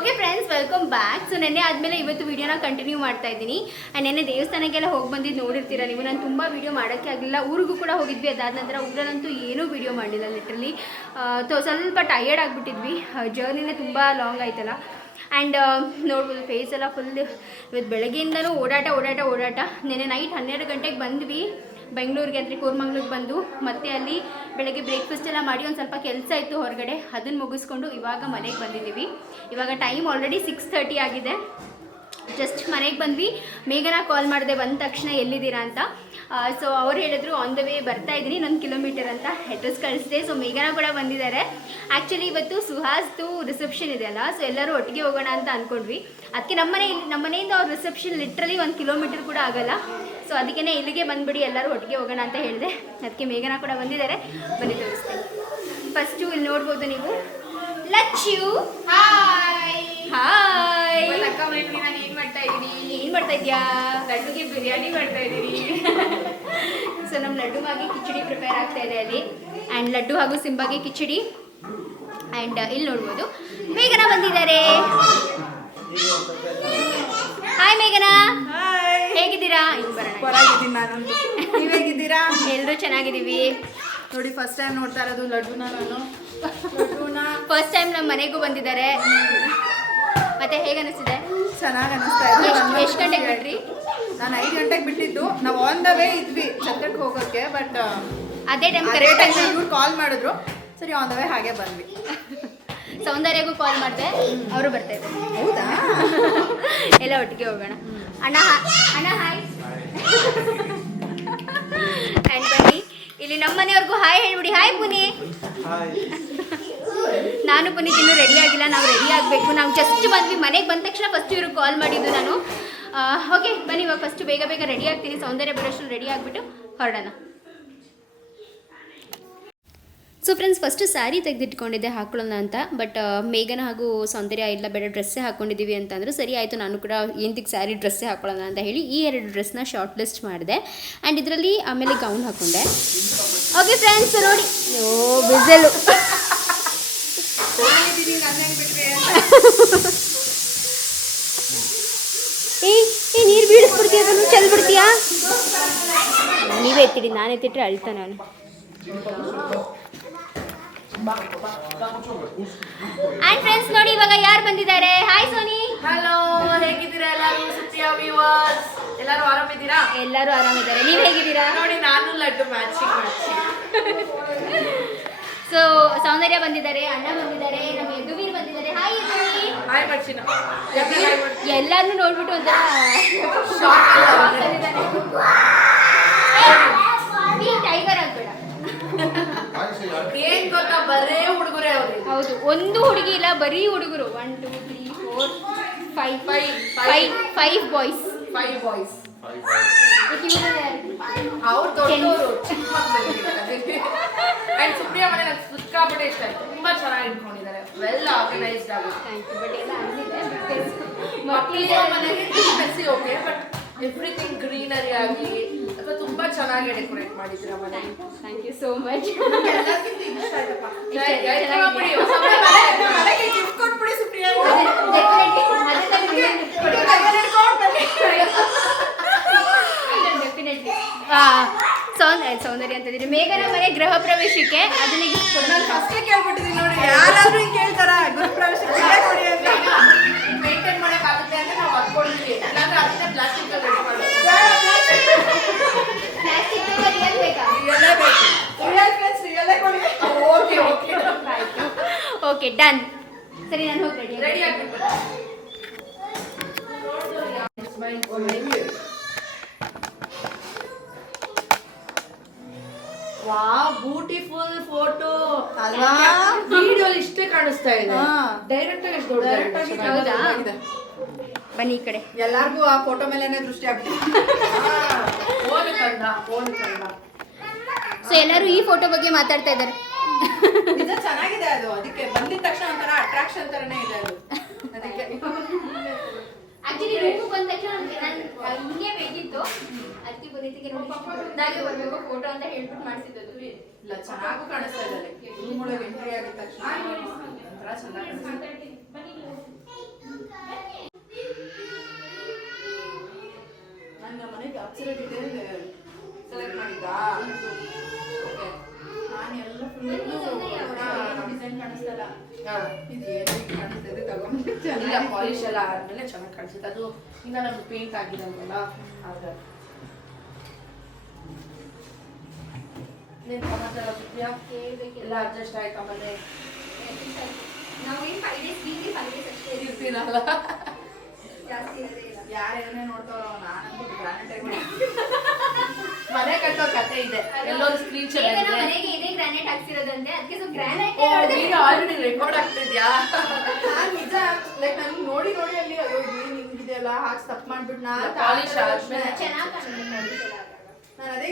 Okay friends welcome back so ನೆನ್ನೆ ಆದಮೇಲೆ ಇವತ್ತು ವೀಡಿಯೋನ ಕಂಟಿನ್ಯೂ ಮಾಡ್ತಾ ಇದ್ದೀನಿ. ಆ್ಯಂಡ್ ನೆನ್ನೆ ದೇವಸ್ಥಾನಕ್ಕೆಲ್ಲ ಹೋಗಿ ಬಂದಿದ್ದು ನೋಡಿರ್ತೀರ ನೀವು? ನಾನು ತುಂಬ ವಿಡಿಯೋ ಮಾಡೋಕ್ಕೆ ಆಗಲಿಲ್ಲ. ಊರಿಗೂ ಕೂಡ ಹೋಗಿದ್ವಿ. ಅದಾದ ನಂತರ ಊರಲ್ಲಂತೂ ಏನೂ ವಿಡಿಯೋ ಮಾಡಿಲ್ಲ ಲಿಟ್ರಲಿ ಸ್ವಲ್ಪ ಟಯರ್ಡ್ ಆಗಿಬಿಟ್ಟಿದ್ವಿ. ಜರ್ನಿನೇ ತುಂಬ ಲಾಂಗ್ ಆಯ್ತಲ್ಲ. ಆ್ಯಂಡ್ ನೋಡ್ಬೋದು ಫೇಸ್ ಎಲ್ಲ ಫುಲ್ ಇವತ್ತು ಬೆಳಗ್ಗೆಯಿಂದಲೂ ಓಡಾಟ ಓಡಾಟ ಓಡಾಟ. ನೆನ್ನೆ ನೈಟ್ ಹನ್ನೆರಡು ಗಂಟೆಗೆ ಬಂದ್ವಿ. ಬೆಂಗಳೂರಿಗೆ ಅಂದರೆ ಕೂರ್ಮಂಗ್ಳೂರಿಗೆ ಬಂದು. ಮತ್ತೆ ಅಲ್ಲಿ ಬೆಳಗ್ಗೆ ಬ್ರೇಕ್ಫಾಸ್ಟ್ ಎಲ್ಲ ಮಾಡಿ ಒಂದು ಸ್ವಲ್ಪ ಕೆಲಸ ಇತ್ತು ಹೊರಗಡೆ ಅದನ್ನು ಮುಗಿಸ್ಕೊಂಡು ಇವಾಗ ಮನೆಗೆ ಬಂದಿದ್ದೀವಿ ಇವಾಗ ಟೈಮ್ ಆಲ್ರೆಡಿ ಸಿಕ್ಸ್ ತರ್ಟಿ ಆಗಿದೆ. ಜಸ್ಟ್ ಮನೆಗೆ ಬಂದ್ವಿ. ಮೇಘನ ಕಾಲ್ ಮಾಡಿದೆ ಬಂದ ತಕ್ಷಣ ಎಲ್ಲಿದ್ದೀರಾ ಅಂತ. ಸೊ ಅವ್ರು ಹೇಳಿದ್ರು ಆನ್ ದ ವೇ ಬರ್ತಾ ಇದ್ದೀನಿ ಇನ್ನೊಂದು ಕಿಲೋಮೀಟರ್ ಅಂತ ಅಡ್ರೆಸ್ ಕಳಿಸಿದೆ. ಸೊ ಮೇಘನ ಕೂಡ ಬಂದಿದ್ದಾರೆ. ಆ್ಯಕ್ಚುಲಿ ಇವತ್ತು ಸುಹಾಸ್ದು ರಿಸೆಪ್ಷನ್ ಇದೆ ಅಲ್ಲ ಸೊ ಎಲ್ಲರೂ ಒಟ್ಟಿಗೆ ಹೋಗೋಣ ಅಂತ ಅಂದ್ಕೊಂಡ್ವಿ ಅದಕ್ಕೆ ನಮ್ಮನೆ ನಮ್ಮ ಮನೆಯಿಂದ ಅವ್ರ ರಿಸೆಪ್ಷನ್ ಲಿಟ್ರಲಿ ಒಂದು ಕಿಲೋಮೀಟರ್ ಕೂಡ ಆಗಲ್ಲ. ಸೊ ಅದಕ್ಕೆ ಇಲ್ಲಿಗೆ ಬಂದ್ಬಿಡಿ ಎಲ್ಲರೂ ಒಟ್ಟಿಗೆ ಹೋಗೋಣ ಅಂತ ಹೇಳಿದೆ. ಅದಕ್ಕೆ ಮೇಘನ ಕೂಡ ಬಂದಿದ್ದಾರೆ. ಬನ್ನಿ ತೋರಿಸ್ತೀನಿ. ಫಸ್ಟು ಇಲ್ಲಿ ನೋಡ್ಬೋದು ನೀವು. ಲಚ್ಚು. ಹಾಯ್ ಹಾಯ್ ಏನ್ ಮಾಡ್ತಾ ಇದ್ದೀನಿ? ಏನು ಮಾಡ್ತಾ ಇದೀಯಾ ಲಡ್ಡುಗೆ ಬಿರಿಯಾನಿ ಮಾಡ್ತಾ ಇದೀನಿ ಸೊ ನಮ್ಮ ಲಡ್ಡು ಹಾಗೆ ಕಿಚಡಿ ಪ್ರಿಪೇರ್ ಆಗ್ತಾ ಇದೆ ಅಲ್ಲಿ. ಆ್ಯಂಡ್ ಲಡ್ಡು ಹಾಗೂ ಸಿಂಬಾಗೆ ಕಿಚಡಿ. ಆ್ಯಂಡ್ ಇಲ್ಲಿ ನೋಡ್ಬೋದು. ಮೇಘನಾ ಬಂದಿದ್ದಾರೆ. ಹಾಯ್ ಮೇಘನಾ. ಹಾಯ್ ಹೇಗಿದ್ದೀರಾ? ಇಲ್ಲಿ ಬರೋಣ. ನೀವು ಹೇಗಿದ್ದೀರಾ? ಎಲ್ಲರೂ ಚೆನ್ನಾಗಿದ್ದೀವಿ. ನೋಡಿ ಫಸ್ಟ್ ಟೈಮ್ ನೋಡ್ತಾ ಇರೋದು ಲಡ್ಡುನ ನಾನು. ಲಡ್ಡುನ ಫಸ್ಟ್ ಟೈಮ್ ನಮ್ಮ ಮನೆಗೂ ಬಂದಿದ್ದಾರೆ. ಮತ್ತೆ ಹೇಗೆ ಅನಿಸ್ತಿದೆ ಚೆನ್ನಾಗಿ ಅನಿಸ್ತಾ ಎಷ್ಟು ಇದೆ ಎಷ್ಟು ಗಂಟೆಗೆ ಬಿಟ್ರಿ? ನಾನು ಐದು ಗಂಟೆಗೆ ಬಿಟ್ಟಿದ್ದು. ನಾವು ಆನ್ ದ ವೇ ಇದ್ವಿ ಚಂದ್ರಕ್ಕೆ ಹೋಗೋಕ್ಕೆ ಬಟ್ ಅದೇ ಟೈಮ್ ಅದೇ ಕರೆಕ್ಟ್ ಟೈಮ್ ಇವ್ರು ಕಾಲ್ ಮಾಡಿದ್ರು. ಸರಿ ಆನ್ ದ ವೇ ಹಾಗೆ ಬಂದ್ವಿ. ಸೌಂದರ್ಯಗೂ ಕಾಲ್ ಮಾಡಿದೆ. ಅವರು ಬರ್ತಾ ಇದ್ದಾರೆ ಹೌದಾ? ಎಲ್ಲ ಒಟ್ಟಿಗೆ ಹೋಗೋಣ. ಅಣ್ಣ ಅಣ್ಣ ಹಾಯ್ ಆ್ಯಂಡ್ ಬನ್ನಿ. ಇಲ್ಲಿ ನಮ್ಮ ಮನೆಯವ್ರಿಗೂ ಹಾಯ್ ಹೇಳ್ಬಿಡಿ ಹಾಯ್ ಪುನಿ ನಾನು ಬನ್ನಿ ಇನ್ನೂ ರೆಡಿ ಆಗಿಲ್ಲ, ನಾವು ರೆಡಿ ಆಗಬೇಕು. ನಾವು ಜಸ್ಟ್ ಬಂದ್ವಿ, ಮನೆಗೆ ಬಂದ ತಕ್ಷಣ ಫಸ್ಟ್ ಇವರು ಕಾಲ್ ಮಾಡಿದ್ದು ನಾನು. ಓಕೆ ಬನ್ನಿ ಇವಾಗ ಫಸ್ಟ್ ಬೇಗ ಬೇಗ ರೆಡಿ ಆಗ್ತೀನಿ, ಸೌಂದರ್ಯ ಬರೋಷ್ಟು ರೆಡಿ ಆಗಿಬಿಟ್ಟು ಹೊರಡೋಣ. ಸೊ ಫ್ರೆಂಡ್ಸ್ ಫಸ್ಟು ಸ್ಯಾರಿ ತೆಗೆದಿಟ್ಕೊಂಡಿದ್ದೆ ಹಾಕೊಳ್ಳೋಣ ಅಂತ ಬಟ್ ಮೇಘನ ಹಾಗೂ ಸೌಂದರ್ಯ ಇಲ್ಲ, ಬೇಡ ಡ್ರೆಸ್ಸೇ ಹಾಕ್ಕೊಂಡಿದ್ದೀವಿ ಅಂತಂದ್ರು, ಸರಿ, ಆಯಿತು, ನಾನು ಕೂಡ ಎಂತಿಗೆ ಸ್ಯಾರಿ ಡ್ರೆಸ್ಸೇ ಹಾಕೊಳ್ಳೋಣ ಅಂತ ಹೇಳಿ ಈ ಎರಡು ಡ್ರೆಸ್ನ ಶಾರ್ಟ್ ಲಿಸ್ಟ್ ಮಾಡಿದೆ. ಆ್ಯಂಡ್ ಇದರಲ್ಲಿ ಆಮೇಲೆ ಗೌನ್ ಹಾಕ್ಕೊಂಡೆ ಓಕೆ ಫ್ರೆಂಡ್ಸ್ ನೋಡಿ. ಓ, ಬಿಸಲು. ಏ ನೀರು ಬೀಳಿಸ್ಬಿಡ್ತೀಯ ಅದನ್ನು? ಚೆಲ್ಬಿಡ್ತೀಯಾ? ನೀವೇ ಎತ್ತಿಡಿ ನಾನು ಎತ್ತಿಟ್ರೆ ಅಳ್ತಾ ನಾನು. ಆ್ಯಂಡ್ ಫ್ರೆಂಡ್ಸ್ ನೋಡಿ ಇವಾಗ ಯಾರು ಬಂದಿದ್ದಾರೆ? Hi Sony. ಹಲೋ ಹೇಗಿದ್ದೀರಾ ಎಲ್ಲರೂ? ಸುಪ್ರಿಯಾ ವ್ಯೂವರ್ಸ್ ಎಲ್ಲರೂ ಆರಾಮಿದ್ದೀರಾ? ಎಲ್ಲರೂ ಆರಾಮಿದ್ದಾರೆ. ನೀವು ಹೇಗಿದ್ದೀರಾ? ನೋಡಿ ನಾನು Laddu matching matching so Soundarya ಬಂದಿದ್ದಾರೆ ಅಣ್ಣ ಬಂದಿದ್ದಾರೆ ನಮ್ಮ ಯದುವೀರ್ ಬಂದಿದ್ದಾರೆ. ಹಾಯ್ ಯದುವೀರ್. ಹಾಯ್ ಎಲ್ಲರನ್ನೂ ನೋಡ್ಬಿಟ್ಟು ಒಂಥರ ಟೈಗರ್ ಆಗ್ಬೇಡ. ಏನ್ ಗೊತ್ತಾ ಬರೇ ಹುಡುಗರೇ ಹೌದು ಒಂದು ಹುಡುಗಿ ಇಲ್ಲ ಬರೀ ಹುಡುಗರು. One two three four five five five five boys five boys ಅವ್ರು ದೊಡ್ಡವರು ಚಿಕ್ಕ ಮಕ್ಕಳು ಅಂಡ್ ಸುಪ್ರಿಯಾ ಮನೆ ನಂಗೆ ಸಿಕ್ಕಾಪಟ್ಟೆ ಇಷ್ಟ. ಆಯ್ತು ತುಂಬಾ ಚೆನ್ನಾಗಿ ಇಟ್ಕೊಂಡಿದ್ದಾರೆ. ವೆಲ್ ಆರ್ಗನೈಸ್ಡ್ ಆಗುತ್ತೆ ಯು ಬಟ್ ಎಲ್ಲ ಅಂದಿದೆ ಮಕ್ಕಳಿಗೆ ಮನೆಗೆ messy okay but everything greenery ಆಗಿ ಅಥವಾ ತುಂಬಾ ಚೆನ್ನಾಗಿ ಡೆಕೋರೇಟ್ ಮಾಡಿದ್ದೀರಾ ಮನೆ? ಥ್ಯಾಂಕ್ ಯು ಸೋ ಮಚ್ ಎಲ್ಲರಿಗಿಂತ ಇಷ್ಟ ಆಯ್ತಪ್ಪ. ಇಷ್ಟ ಆಯ್ತು, ಜೈ- ಜೈ ಚೆನ್ನಾಗಿದೆ. ಕೊಟ್ಬಿಡಿ. ಹೊಸ ಮನೆ- ಮನೆಗೆ gift ಕೊಟ್ಬಿಡಿ ಸುಪ್ರಿಯಾ ಸೌಂದರ್ಯ ಸೌಂದರ್ಯ ಅಂತಂದ್ರೆ ಮೇಘನ ಮನೆ ಗೃಹ ಪ್ರವೇಶಕ್ಕೆ ಅದನ್ನ ಗಿಫ್ಟ್ ಫಸ್ಟೇ ಕೇಳ್ಬಿಟ್ಟಿದ್ದೀನಿ ನೋಡಿ ಯಾರಾದ್ರೂ ಹಿಂಗ್ ಕೇಳ್ತಾರ? ಗುರುಪ್ರವೇಶ ಕೊಡಿ ಅಂತ. ಮೇಂಟೈನ್ ಮಾಡಕ್ಕಾಗುತ್ತೆ ಅಂತ ನಾವು ಇಲ್ಲಾಂದ್ರೆ ಅದನ್ನೇ ಪ್ಲಾಸ್ಟಿಕ್ ರೆಡಿ ಮಾಡೋದು. ಪ್ಲಾಸ್ಟಿಕ್ ರಿಯಲ್ ಬೇಕಾ? ರಿಯಲೇ ಬೇಕು. ರಿಯಲ್ ಫ್ರೆಂಡ್ಸ್ ರಿಯಲೇ ಕೊಡಿ. ಓಕೆ ಓಕೆ ಆಯ್ತು ಓಕೆ ಡನ್ ಸರಿ ನಾನು ಹೋಗಿ ರೆಡಿ ರೆಡಿ ಆಗ್ಬಿಟ್ಟು ವಾ ಬ್ಯೂಟಿಫುಲ್ ಫೋಟೋ. ಅಲ್ವಾ? ವಿಡಿಯೋ ಇಷ್ಟೇ ಕಾಣಿಸ್ತಾ ಇದೆ. ಡೈರೆಕ್ಟ್ ಆಗಿ ಎಷ್ಟು ದೊಡ್ಡ ಆಗಿ ಹೌದಾ? ಬನ್ನಿ ಈ ಕಡೆ. ಎಲ್ಲಾರ್ಗೂ ಆ ಫೋಟೋ ಮೇಲೆ ದೃಷ್ಟಿ ಆಗ್ಬಿಟ್ಟಿದೆ ಸೊ ಎಲ್ಲರೂ ಈ ಫೋಟೋ ಬಗ್ಗೆ ಮಾತಾಡ್ತಾ ಇದ್ದಾರೆ. ಚೆನ್ನಾಗಿದೆ ಅದು. ಅದಕ್ಕೆ ಬಂದಿದ ತಕ್ಷಣ ಒಂಥರ ಅಟ್ರಾಕ್ಷನ್ ತರನೇ ಇದೆ ಅದು. ರೂಮ್ ಬಂದ ತಕ್ಷಣ ನಾನು ಹಿಂಗೆ ಬೇಕಿತ್ತು. ಅದಕ್ಕೆ ಪುನೀತಿಗೆ ನೋಡಿ. ಮುಂದಾಗೆ ಬರಬೇಕು ಫೋಟೋ ಅಂತ ಹೇಳ್ಬಿಟ್ಟು ಮಾಡಿಸಿದ್ದು ಇಲ್ಲ ಚೆನ್ನಾಗೂ ಕಾಣಿಸ್ತಾ ಇದೆ ಅದಕ್ಕೆ ರೂಮ್ ಒಳಗೆ ಎಂಟ್ರಿ ಆಗಿದ ತಕ್ಷಣ. ಒಂಥರ ಚೆನ್ನಾಗಿ ಕಾಣಿಸ್ತಾ ನನ್ನ ಮನೆಗೆ ಅಪ್ಸರೆಟ್ ಇದೆ ಸೆಲೆಕ್ಟ್ ಮಾಡಿದ್ದಾ ಓಕೆ ನಾನು ಎಲ್ಲ ಫುಲ್ ಡಿಸೈನ್ ಕಾಣಿಸ್ತಲ್ಲ ಇದು ಇಲ್ಲ ಪಾಲಿಶ್ ಎಲ್ಲ ಆದ್ಮೇಲೆ ಚೆನ್ನಾಗಿ ಕಾಣಿಸುತ್ತೆ. ಅದು ಇನ್ನ ನಮ್ಗೆ ಪೇಂಟ್ ಆಗಿರಲ್ವಲ್ಲ ಹಾಗಾಗಿ. ಎಲ್ಲ ಅಡ್ಜಸ್ಟ್ ಆಯ್ತಾ ಮನೆ? ನಾವು ಏನು five days weekly five days ಅಷ್ಟೇ ಇರ್ತೀವಿ ಇರ್ತೀರಲ್ಲ. ಜಾಸ್ತಿ ಇರೋದೇ ಇಲ್ಲ. ಯಾರು ಏನೇ ನೋಡ್ತಾರೋ ನಾನಂತೂ ಗ್ರಾನೈಟ್ ಮನೆ ಕಟ್ಟೋ ಕತೆ ಇದೆ. ಎಲ್ಲರೂ ಸ್ಕ್ರೀನ್ ಶಾಟ್ ಇದೆ ಮನೆಗೆ ಇದೇ ಗ್ರಾನೈಟ್ ಹಾಕ್ಸಿರೋದಂತೆ ಅದಕ್ಕೆ ಸ್ವಲ್ಪ ಗ್ರಾನೈಟ್ ಓ ನೀನು ಆಲ್ರೆಡಿ ರೆಕಾರ್ಡ್ ಆಗ್ತಿದ್ಯಾ ನಾನು ನಿಜ ಲೈಕ್ ನಾನು ನೋಡಿ ನೋಡಿ ಅಲ್ಲಿ ಅಯ್ಯೋ ಏನ್ ಹಿಂಗಿದೆಯಲ್ಲ ಹಾಕಿ ತಪ್ಪು ಮಾಡ್ಬಿಟ್ಟು ನಾ ಪಾಲಿಶ್ ಆದ್ಮೇಲೆ ಚೆನ್ನಾಗಿ ಕಾಣಿಸುತ್ತೆ ನಾನು ಅದೇ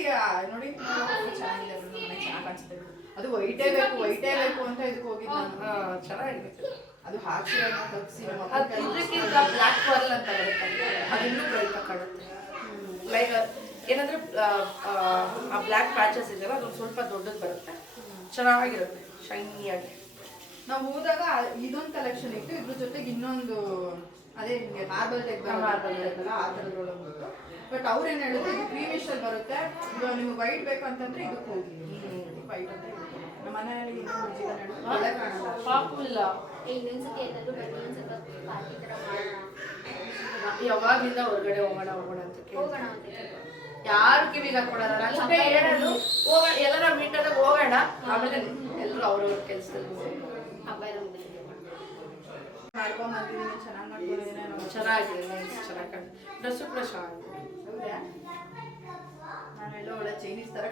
ನೋಡಿ ಚೆನ್ನಾಗಿದೆ ಚೆನ್ನಾಗಿ ನಮ್ಮ ಮನೆ ಚೆನ್ನಾಗ್ ಕಾಣಿಸುತ್ತೆ ಅದು ವೈಟೇ ಬೇಕು ವೈಟೇ ಬೇಕು ಅಂತ ಇದಕ್ಕೆ ಹೋಗಿದ್ದು ನಾನು. ಚೆನ್ನಾಗಿದೆ. ಅದು ಹಾಕ್ಸಿರೋದನ್ನ ತಗ್ಸಿ ನಮ್ಮ ಅದು ಅಪ್ಪನ ಕೈ ಇದಕ್ಕಿಂತ ಬ್ಲ್ಯಾಕ್ ಪರ್ಲ್ ಅಂತ ಬರುತ್ತೆ ಅದು ಇನ್ನೂ ಬ್ರೈಟ್ ಕಾಣುತ್ತೆ ಲೈಕ್ ಏನಂದ್ರೆ ಆ, ಬ್ಲ್ಯಾಕ್ ಪ್ಯಾಚಸ್ ಇದೆಯಲ್ಲ ಅದೊಂದು ಸ್ವಲ್ಪ ದೊಡ್ಡದು ಬರುತ್ತೆ. ಚೆನ್ನಾಗಿರುತ್ತೆ ಶೈನಿಯಾಗಿ ನಾವು ಹೋದಾಗ ಇದೊಂದು ಕಲೆಕ್ಷನ್ ಇತ್ತು ಇದ್ರ ಜೊತೆಗೆ ಇನ್ನೊಂದು ಅದೇ ನಿಮಗೆ ಮಾರ್ಬಲ್ ಟೈಪ್ ಮಾರ್ಬಲ್ ಇರುತ್ತಲ್ಲ ಆ ಥರದೊಳಗೆ ಬಟ್ ಅವ್ರು ಏನು ಹೇಳಿದ್ರು ಇದು ಕ್ರೀಮಿಶ್ ಅಲ್ಲಿ ಬರುತ್ತೆ ಇದು ನಿಮ್ಗೆ ವೈಟ್ ಬೇಕು ಅಂತಂದ್ರೆ ಇದಕ್ಕೆ ಹೋಗಿ. ವೈಟ್ ಅಂತ. ನಮ್ಮ ಮನೆಯಲ್ಲಿ ಇನ್ನೊಂದು ಜೀವನ ಹೇಳಿದ್ರು, ಒಳ್ಳೆ ಕಾಣಲ್ಲ ಪಾಪು ಇಲ್ಲ ಇನ್ನೊಂದ್ಸತಿ ಏನಾದ್ರು ಬನ್ನಿ ಒಂದ್ ಸ್ವಲ್ಪ ಪಾರ್ಟಿ ತರ ಮಾಡೋಣ. ಯಾವಾಗಿಂದ ಹೊರಗಡೆ ಹೋಗೋಣ ಹೋಗೋಣ ಅಂತ ಕೇಳಿ ಹೋಗೋಣ ಅಂತ ಯಾರು ಕಿವಿಗೆ ನಾನು ಸುಮ್ಮನೆ ಹೇಳೋದು ಹೋಗೋಣ ಎಲ್ಲರ ಮೀಟ್ ಆದಾಗ ಹೋಗೋಣ ಆಮೇಲೆ ಎಲ್ಲರೂ ಅವ್ರವ್ರ ಕೆಲಸದಲ್ಲಿ ಮಾಡ್ಕೊಂಡ್ ಚೆನ್ನಾಗಿ ಮಾಡ್ಕೊಂಡಿದ್ದೀನಿ ನಾನು ಚೆನ್ನಾಗಿದೆ ಚೆನ್ನಾಗಿ ಡ್ರೆಸ್ಸು ಕೂಡ ಚೆನ್ನಾಗಿದೆ ಹೌದಾ ನಾನೆಲ್ಲ ಒಳ್ಳೆ ಚೈನೀಸ್ ಥರ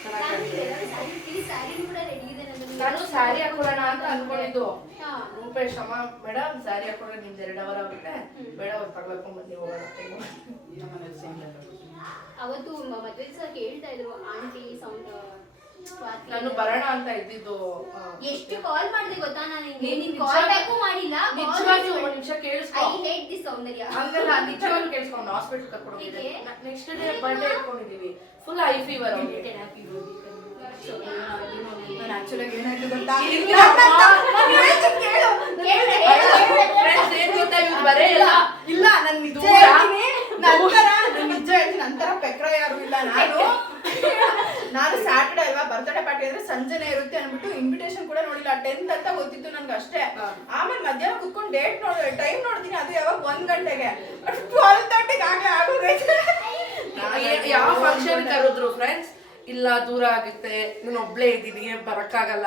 ಚೆನ್ನಾಗಿ ನಾನು ಸ್ಯಾರಿ ಹಾಕೊಳ್ಳೋಣ ಅಂತ ಅನ್ಕೊಂಡಿದ್ದು. ರೂಪೇಶ್ ಅಮ್ಮ ಮೇಡಮ್ ಸ್ಯಾರಿ ಹಾಕೊಳ್ಳೋ ನಿಮ್ದು ಎರಡು ಅವರ್ ಆಗುತ್ತೆ. ಬೇಡ ಅವ್ರು ತಗೊಳ್ಕೊಂಡ್ ಬಂದು ಅವತ್ತು ಮದುವೆ ದಿವಸ ಕೇಳ್ತಾ ಇದ್ರು ಆಂಟಿ ಸೌಂಡ್ ನಾನು ಬರೋಣ ಅಂತ ಇದ್ದಿದ್ದು ಎಷ್ಟು ಕಾಲ್ ಮಾಡಿದೆ ಗೊತ್ತಾ ನಾನು ನೀನ್ ಕಾಲ್ ಬ್ಯಾಕು ಮಾಡಿಲ್ಲ ನಿಜವಾಗ್ಲೂ ಒಂದು ನಿಮಿಷ ಕೇಳಿಸ್ಕೊ. I hate this Soundarya. ಹಂಗಲ್ಲ ನಿಜವಾಗ್ಲೂ ಕೇಳಿಸ್ಕೊಂಡು ಹಾಸ್ಪಿಟಲ್ ಕರ್ಕೊಂಡು ಏಕೆ? ನೆಕ್ಸ್ಟ್ ಡೇ ಬರ್ಡೇ ಇಟ್ಕೊಂಡಿದೀವಿ. ಫುಲ್ ಐ ಫೀವರ್ ನಾನು ಆಕ್ಚುಲಿ ಏನಾಯ್ತು ಗೊತ್ತಾ? ಇಲ್ಲ ನನ್ನ ಕೇಳು. ಫ್ರೆಂಡ್ಸ್ ಏನ್ ಗೊತ್ತಾ? ಇವ್ರು ಬರೇ ಇಲ್ಲ. ಇಲ್ಲ ನಾನು ನಿಜ ನಂತರ ನಿಜ ಹೇಳ್ತೀನಿ. ನಂತರ ಪೆಕ್ರ ಯಾರು ಇಲ್ಲ. ನಾನು ನಾನು ಸ್ಯಾಟರ್ಡೆ ಅಲ್ವಾ ಬರ್ತ್ಡೇ ಪಾರ್ಟಿ ಅಂದ್ರೆ ಸಂಜೆನೆ ಇರುತ್ತೆ ಅನ್ಬಿಟ್ಟು ಇನ್ವಿಟೇಷನ್ ಕೂಡ ನೋಡಿಲ್ಲ. ಟೆಂತ್ ಅಂತ ಗೊತ್ತಿತ್ತು ನನ್ಗೆ ಅಷ್ಟೇ. ಆಮೇಲೆ ಮಧ್ಯಾಹ್ನ ಕುತ್ಕೊಂಡು ಡೇಟ್ ನೋಡ್ ಟೈಮ್ ನೋಡ್ತೀನಿ. ಅದು ಯಾವಾಗ? ಒಂದ್ ಗಂಟೆಗೆ. ಟ್ವೆಲ್ ತರ್ಟಿಗೆ ಆಗ್ಲೇ ಆಗೋದೈತೆ ಯಾವ ಫಂಕ್ಷನ್ ಕರೆದ್ರು ಫ್ರೆಂಡ್ಸ್ ಇಲ್ಲ ದೂರ ಆಗುತ್ತೆ ನಾನು ಒಬ್ಳೇ ಇದ್ದೀನಿ ಬರಕ್ಕಾಗಲ್ಲ.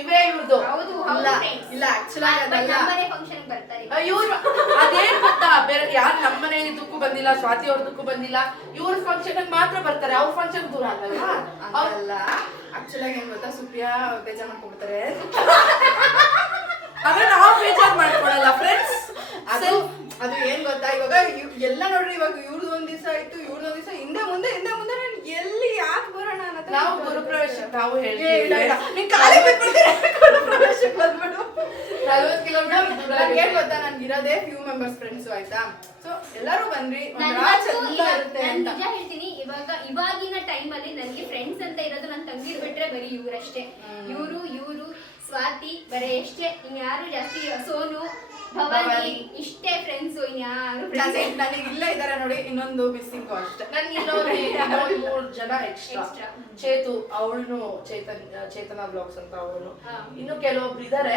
ಇವೇ ಇವ್ರದ್ದು ಹೌದು ಇಲ್ಲ ಹೌದು ಇಲ್ಲ ಆಕ್ಚುಲಿ ಅದಲ್ಲ ನಮ್ಮನೆ ಫಂಕ್ಷನ್ ಬರ್ತಾರೆ. ಇವ್ರು ಅದೇನ್ ಗೊತ್ತಾ? ಬೇರೆ ಯಾರು ನಮ್ಮ ಮನೆ ಇದಕ್ಕೂ ಬಂದಿಲ್ಲ ಸ್ವಾತಿ ಅವ್ರದಕ್ಕೂ ಬಂದಿಲ್ಲ ಇವ್ರ ಫಂಕ್ಷನ್ ಮಾತ್ರ ಬರ್ತಾರೆ ಅವ್ರ ಫಂಕ್ಷನ್ ದೂರ ಆಗಲ್ಲ. ಅವ್ರಲ್ಲ ಅಲ್ಲ ಆಕ್ಚುಲಿ ಏನ್ ಗೊತ್ತಾ? ಸುಪ್ರಿಯಾ ಬೇಜಾರ್ ಕೊಡ್ತಾರೆ ಆದ್ರೆ ನಾವು ಬೇಜಾರ್ ಮಾಡ್ಕೊಳಲ್ಲ ಫ್ರೆಂಡ್ಸ್ ಅದು ಅದು ಏನ್ ಗೊತ್ತಾ? ಇವಾಗ ಎಲ್ಲ ನೋಡ್ರಿ ಇವಾಗ ಇವ್ರದ್ದು ಒಂದ್ ದಿವಸ ಆಯ್ತು ಇವ್ರದ್ದು ಒಂದ್ ದಿವಸ ಹಿಂದೆ ಮುಂದೆ ಹಿಂದೆ ಮುಂದೆ ನಾನು ಎಲ್ಲಿ ಯಾಕೆ ಬರೋಣ ಅನ್ನೋ ತರ ನಾವು ಗುರು ಗುರುಪ್ರವೇಶಕ್ಕೆ ನಾವು. ಹೇಳ್ತೀವಿ. ನೀನ್ ಕಾಲಿಗೆ ಬಿದ್ಬಿಡ್ತೀನಿ. ಗುರುಪ್ರವೇಶಕ್ಕೆ ಬಂದ್ಬಿಡು. ನಲ್ವತ್ತು ಕಿಲೋಮೀಟರ್ ನನ್ಗೆ ಏನ್ ಗೊತ್ತಾ? ನನ್ಗೆ ಇರೋದೇ ಫ್ಯೂ ಮೆಂಬರ್ಸ್ ಫ್ರೆಂಡ್ಸ್ ಆಯ್ತಾ? ಸೊ ಎಲ್ಲರೂ ಬಂದ್ರಿ ಇರುತ್ತೆ ಅಂತ. ನಿಜ ಹೇಳ್ತೀನಿ ಇವಾಗ ಇವಾಗಿನ ಟೈಮ್ ಅಲ್ಲಿ ನನ್ಗೆ ಫ್ರೆಂಡ್ಸ್ ಅಂತ ಇರೋದು ನನ್ ತಂಗಿರ್ ಬಿಟ್ರೆ ಬರೀ ಇವ್ರಷ್ಟೇ. ಇವರು ಇವರು ಸ್ವಾತಿ ಬರೀ ಎಷ್ಟೇ. ಇನ್ಯಾರು ಜಾಸ್ತಿ ಸೋನು ಭವಾನಿ. ಇಷ್ಟೇ ಫ್ರೆಂಡ್ಸ್ ಇನ್ಯಾರು ನನಗೆ ಫ್ರೆಂಡ್ಸ್ ನನಗೆ ಇಲ್ಲೇ ಇದಾರೆ ನೋಡಿ ಇನ್ನೊಂದು ಮಿಸ್ಸಿಂಗ್ ಅಷ್ಟೇ. ನನ್ಗೆ ಇನ್ನೊಂದು ಇನ್ನೊಂದು ಮೂರು ಜನ ಎಕ್ಸ್ಟ್ರಾ Extra. ಚೇತು ಅವಳು ಚೇತನ್ ಚೇತನ ಬ್ಲಾಗ್ಸ್ ಅಂತ ಅವಳು. ಹಾ. ಇನ್ನು ಕೆಲವೊಬ್ರು ಇದಾರೆ.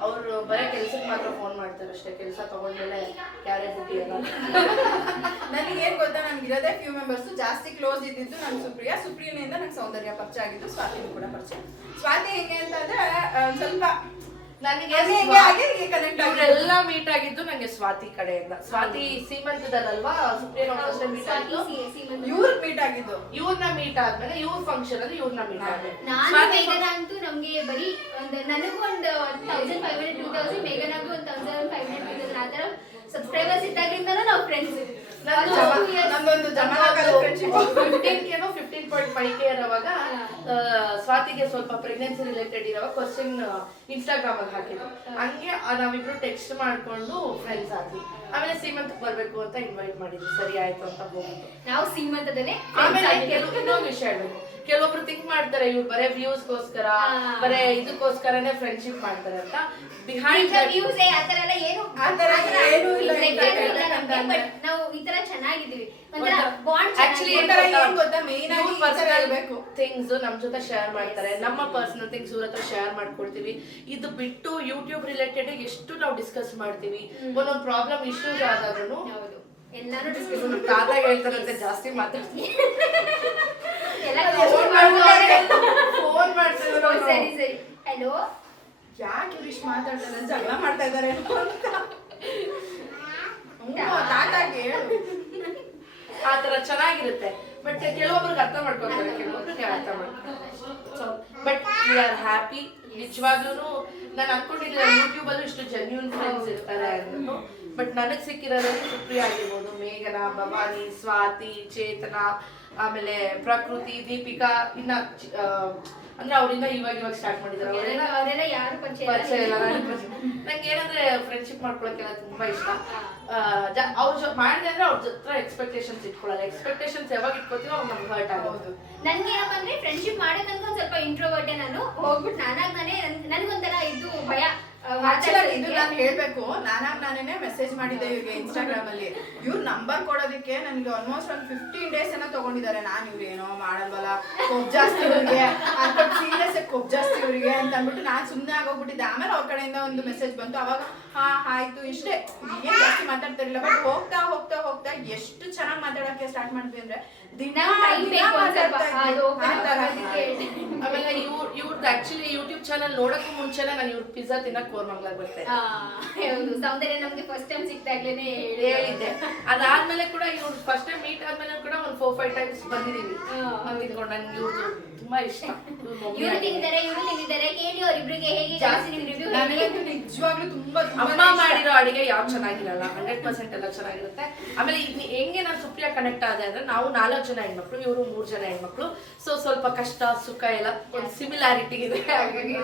ಅವ್ರು ಅವರು ಬರೀ ಕೆಲ್ಸಕ್ಕೆ ಮಾತ್ರ ಫೋನ್ ಮಾಡ್ತಾರೆ ಅಷ್ಟೇ. ಕೆಲಸ ತಗೊಂಡ್ಮೇಲೆ ಯಾರೇ ಬುಟ್ಟಿ ಎಲ್ಲ. ನನಗೆ ಏನ್ ಗೊತ್ತಾ ನನ್ಗೆ ಇರೋದೇ ಫ್ಯೂ ಮೆಂಬರ್ಸ್ ಜಾಸ್ತಿ ಕ್ಲೋಸ್ ಇದ್ದಿದ್ದು ನನ್ ಸುಪ್ರಿಯಾ. ಸುಪ್ರಿಯನಿಂದ ನಂಗೆ ಸೌಂದರ್ಯ ಪರಿಚಯ ಆಗಿದ್ದು ಸ್ವಾತಿನೂ ಕೂಡ ಪರಿಚಯ. ಸ್ವಾತಿ ಹೆಂಗೆ ಅಂತಂದ್ರೆ ಆ, ಸ್ವಲ್ಪ ನನಗೆ ಹಂಗೆ ಹಿಂಗೆ ಆಗಿ ಹೀಗೆ ಇವರೆಲ್ಲ ಮೀಟ್ ಆಗಿದ್ದು ನಂಗೆ ಸ್ವಾತಿ ಕಡೆಯಿಂದ. ಸ್ವಾತಿ ಸೀಮಂತದಲ್ವಾ ಸುಪ್ರಿಯನ್ ಫಸ್ಟ್ ಮೀಟ್ ಆಗಿದ್ದು? ಸಿ- ಮೀಟ್ ಆಗಿದ್ದು. ಇವ್ರನ್ನ ಮೀಟ್ ಆದ್ಮೇಲೆ ಇವ್ರ ಫಂಕ್ಷನ್ ಅಲ್ಲಿ ಇವ್ರನ್ನ ಮೀಟ್ ಆದ್ಮೇಲೆ. ನಾನು ಸ್ವಾತಿ ಮೇಘನ ಅಂತೂ ನಮ್ಗೆ ಬರೀ ಒಂದು ನನಗೂ ಒಂದು thousand five hundred two thousand ಮೇಘನಾಗೂ ಒಂದು thousand five hundred two thousand ಆ ಥರ ಸಬ್ಸ್ಕ್ರೈಬರ್ಸ್ ಇದ್ದಾಗಿಂದ ನಾವು ಫ್ರೆಂಡ್ಸ್ ಜಮ- ನಮ್ದೊಂದು. ಫಿಫ್ಟೀನ್ ಕೆನೋ ಫಿಫ್ಟೀನ್ ಪಾಯಿಂಟ್ ಫೈವ್ ಕೆ ಇರುವಾಗ ಆ, ಸ್ವಾತಿಗೆ ಸ್ವಲ್ಪ ಪ್ರೆಗ್ನೆನ್ಸಿ ರಿಲೇಟೆಡ್ ಇರೋ ಕ್ವಶನ್ ಇನ್ಸ್ಟಾಗ್ರಾಮ್ ಅಲ್ಲಿ ಹಾಕಿದ್ರು ಹಂಗೆ ನಾವಿಬ್ರು ಟೆಕ್ಸ್ಟ್ ಮಾಡ್ಕೊಂಡು ಫ್ರೆಂಡ್ಸ್ ಆದ್ವಿ. ಆಮೇಲೆ ಸೀಮಂತಕ್ಕೆ ಬರ್ಬೇಕು ಅಂತ ಇನ್ವೈಟ್ ಮಾಡಿದ್ವಿ. ಸರಿ ಆಯ್ತು ಅಂತ ಹೋಗಿದ್ದು. ನಾವು ಸೀಮಂತದಲ್ಲೇ ಆಮೇಲೆ ಕೆಲವು ಇನ್ನೊಂದು ವಿಷಯ ಹೇಳ್ಬೇಕು ಕೆಲವೊಬ್ರು ಥಿಂಕ್ ಮಾಡ್ತಾರೆ ಇವ್ರು ಬರೇ ವ್ಯೂಸ್ ಗೋಸ್ಕರ ಬರೇ ಇದಕ್ಕೋಸ್ಕರನೇ ಫ್ರೆಂಡ್ಶಿಪ್ ಮಾಡ್ತಾರೆ ಅಂತ. ಬಿಹೈಂಡ್ ವ್ಯೂಸ್ ಆ ತರ ಎಲ್ಲ ಏನು ಆ ತರ ಏನೂ ಇಲ್ಲ, ನಾವು ಈ ತರ ಚೆನ್ನಾಗಿದ್ದೀವಿ. ಒಂಥರ ಬಾಂಡ್ ಆಕ್ಚುಲಿ ಒಂಥರ ಏನು ಗೊತ್ತಾ, ಮೇನ್ ಆಗಿ ಪರ್ಸನಲ್ ಇರಬೇಕು. ಥಿಂಗ್ಸ್ ನಮ್ಮ ಜೊತೆ ಶೇರ್ ಮಾಡ್ತಾರೆ. ನಮ್ಮ ಪರ್ಸನಲ್ ಥಿಂಗ್ಸ್ ಇವ್ರ ಹತ್ರ ಶೇರ್ ಮಾಡ್ಕೊಳ್ತೀವಿ ಇದು ಬಿಟ್ಟು ಯೂಟ್ಯೂಬ್ ರಿಲೇಟೆಡ್ ಎಷ್ಟು ನಾವು ಡಿಸ್ಕಸ್ ಮಾಡ್ತೀವಿ. ಒಂದೊಂದು ಪ್ರಾಬ್ಲಮ್ ಇಶ್ಯೂಸ್ ಆದಾಗೂ ಹೌದು. ಎಲ್ಲಾನು ಡಿಸ್ಕಸ್ ತಾತ ಹೇಳ್ತಾರಂತೆ ಜಾಸ್ತಿ ಮಾತಾಡ್ತೀನಿ. ಎಲ್ಲ ಫೋನ್ ಮಾಡ್ತಿದ್ರು ಸರಿ ಸರಿ. ಹಲೋ ಯಾಕೆ ಇವ್ರು ಇಷ್ಟು ಮಾತಾಡ್ತಾರೆ? ಜಗಳ ಮಾಡ್ತಾ ಇದ್ದಾರೆ ಅಂತ. ತಾತಾಗೆ ಹೇಳು. ಆ ತರ ಚೆನ್ನಾಗಿರುತ್ತೆ. ಬಟ್ ಕೆಲವೊಬ್ರಿಗೆ ಅರ್ಥ ಮಾಡ್ಕೊತಾರೆ ಕೆಲವೊಬ್ರಿಗೆ ಅರ್ಥ ಮಾಡ್ಕೊತಾರೆ ಬಟ್ ವಿ ಆರ್ ಹ್ಯಾಪಿ ನಿಜವಾಗ್ಲೂ ನಾನು ಅನ್ಕೊಂಡಿದ್ದೆ ಯೂಟ್ಯೂಬ್ ಅಲ್ಲೂ ಇಷ್ಟು ಜೆನ್ಯೂನ್ ಫ್ರೆಂಡ್ಸ್ ಇರ್ತಾರೆ ಅಂದ್ಬಿಟ್ಟು. ಬಟ್ ನನಗೆ ಸಿಕ್ಕಿರೋದ್ರಲ್ಲಿ ಸುಪ್ರಿಯ ಆಗಿರ್ಬೋದು. ಮೇಘನಾ ಭವಾನಿ ಸ್ವಾತಿ ಚೇತನ ಆಮೇಲೆ ಪ್ರಕೃತಿ ದೀಪಿಕಾ ಇನ್ನ ಅಂದ್ರೆ ಅವರಿಂದ ಇವಾಗ ಇವಾಗ ಸ್ಟಾರ್ಟ್ ಮಾಡಿದ್ದಾರೆ ಅವರೆಲ್ಲ ಯಾರು ಪರಿಚಯ ಇಲ್ಲ? ನಂಗೆ ಏನಂದ್ರೆ ಫ್ರೆಂಡ್ಶಿಪ್ ಮಾಡ್ಕೊಳಕ್ಕೆಲ್ಲ ತುಂಬಾ ಇಷ್ಟ. ಅವ್ರ ಮಾಡಿದೆ ಅಂದ್ರೆ ಅವ್ರ ಹತ್ರ ಎಕ್ಸ್ಪೆಕ್ಟೇಷನ್ಸ್ ಇಟ್ಕೊಳ್ಳಲ್ಲ. ಎಕ್ಸ್ಪೆಕ್ಟೇಷನ್ಸ್ ಯಾವಾಗ ಇಟ್ಕೋತೀವೋ ಅವಾಗ ನಮ್ಗೆ ಹರ್ಟ್ ಆಗೋದು ನನ್ಗೆ ಏನಪ್ಪ ಅಂದ್ರೆ ಫ್ರೆಂಡ್ಶಿಪ್ ಮಾಡೋದಂತ ಸ್ವಲ್ಪ ಇಂಟ್ರೋವರ್ಟೆ ನಾನು. ಹೋಗ್ಬಿಟ್ಟು ನಾನಾಗ್ ನಾನೇ ನನ್- ನನ್ಗೊಂಥರ ಇದು ಭಯ. ಆಕ್ಚುಲಿ ಇದು ನಾನು ಹೇಳ್ಬೇಕು. ನಾನಾಗ್ ನಾನೇನೆ ಮೆಸೇಜ್ ಮಾಡಿದ್ದೆ ಇವ್ರಿಗೆ ಇನ್ಸ್ಟಾಗ್ರಾಮ್ ಅಲ್ಲಿ. ಇವ್ರ ನಂಬರ್ ಕೊಡೋದಕ್ಕೆ ನನಗೆ ಆಲ್ಮೋಸ್ಟ್ ಒಂದ್ ಫಿಫ್ಟೀನ್ ಡೇಸ್ ಏನೋ ತಗೊಂಡಿದ್ದಾರೆ. ನಾನು ಇವ್ರು ಏನೋ ಮಾಡಲ್ವಲ್ಲ? ಕೊಬ್ ಜಾಸ್ತಿ ಇವ್ರಿಗೆ. ಅನ್ಕೊಂಡು ಸೀರಿಯಸ್ ಕೊಬ್ ಜಾಸ್ತಿ ಇವ್ರಿಗೆ ಅಂತ ಅಂದ್ಬಿಟ್ಟು ನಾನು ಸುಮ್ಮನೆ ಆಗೋಗ್ಬಿಟ್ಟಿದ್ದೆ. ಆಮೇಲೆ ಅವ್ರ ಕಡೆಯಿಂದ ಒಂದು ಮೆಸೇಜ್ ಬಂತು. ಅವಾಗ ಹಾ ಆಯ್ತು. ಇಷ್ಟೇ. ಏನ್ ಜಾಸ್ತಿ ಮಾತಾಡ್ತಿರ್ಲಿಲ್ಲ. ಬಟ್ ಹೋಗ್ತಾ ಹೋಗ್ತಾ ಹೋಗ್ತಾ ಎಷ್ಟು ಚೆನ್ನಾಗಿ ಮಾತಾಡಕ್ಕೆ ಸ್ಟಾರ್ಟ್ ಮಾಡಿದ್ವಿ ಅಂದ್ರೆ ದಿನ ಆಮೇಲೆ ಇವ್ರ ಇವ್ರದ್ದು ಆಕ್ಚುಲಿ ಯೂಟ್ಯೂಬ್ ಚಾನಲ್ ನೋಡಕ್ಕೂ ಮುಂಚೆನೆ ನಾನು ಇವ್ರ ಪಿಜ್ಜಾ ತಿನ್ನಕ್ ಬರ್ತೆ. ಆ, ಹೌದು ಸೌಂದರ್ಯ ನಮ್ಗೆ ಫಸ್ಟ್ ಟೈಮ್ ಸಿಕ್ತಾಗ್ಲೇನೆ ಹೇಳಿದ್ದೆ. ಅದಾದ್ಮೇಲೆ ಕೂಡ ಇವ್ರು ಫಸ್ಟ್ ಟೈಮ್ ಮೀಟ್ ಆದ್ಮೇಲೆ ಕೂಡ ಒಂದು ಫೋರ್ ಫೈವ್ ಟೈಮ್ಸ್ ಬಂದಿದೀವಿ. ಇವ್ರದ್ದು ತುಂಬಾ ಇಷ್ಟ. ಇವ್ರ್. ತಿಂದಿದ್ದಾರೆ ಇವ್ರು ತಿಂದಿದ್ದಾರೆ. ಕೇಳಿ ಅವ್ರಿಬ್ರಿಗೆ ಹೇಗೆ ಜಾಸ್ತಿ ಜಾಸ್ತಿ ನಿಮ್ ರಿವ್ಯೂ ನನಗಂತೂ ನಿಜವಾಗ್ಲೂ ತುಂಬಾ ಅಮ್ಮ ಮಾಡಿರೋ ಅಡಿಗೆ ಯಾವ್ದು ಚೆನ್ನಾಗಿರಲ್ಲ? ಹಂಡ್ರೆಡ್ ಪರ್ಸೆಂಟ್ ಎಲ್ಲ ಚೆನ್ನಾಗಿರುತ್ತೆ. ಆಮೇಲೆ ಇದ್ ಹೆಂಗೆ ನಾನು ಸುಪ್ರಿಯಾ ಕನೆಕ್ಟ್ ಆದೆ ಅಂದ್ರೆ ನಾವು ನಾಲ್ಕು ಜನ ಹೆಣ್ಮಕ್ಳು ಇವರು ಮೂರು ಜನ ಹೆಣ್ಮಕ್ಳು. ಸೊ ಸ್ವಲ್ಪ ಕಷ್ಟ ಸುಖ ಎಲ್ಲ ಒಂದು ಸಿಮಿಲಾರಿಟಿ ಇದೆ. ಹಾಗಾಗಿ.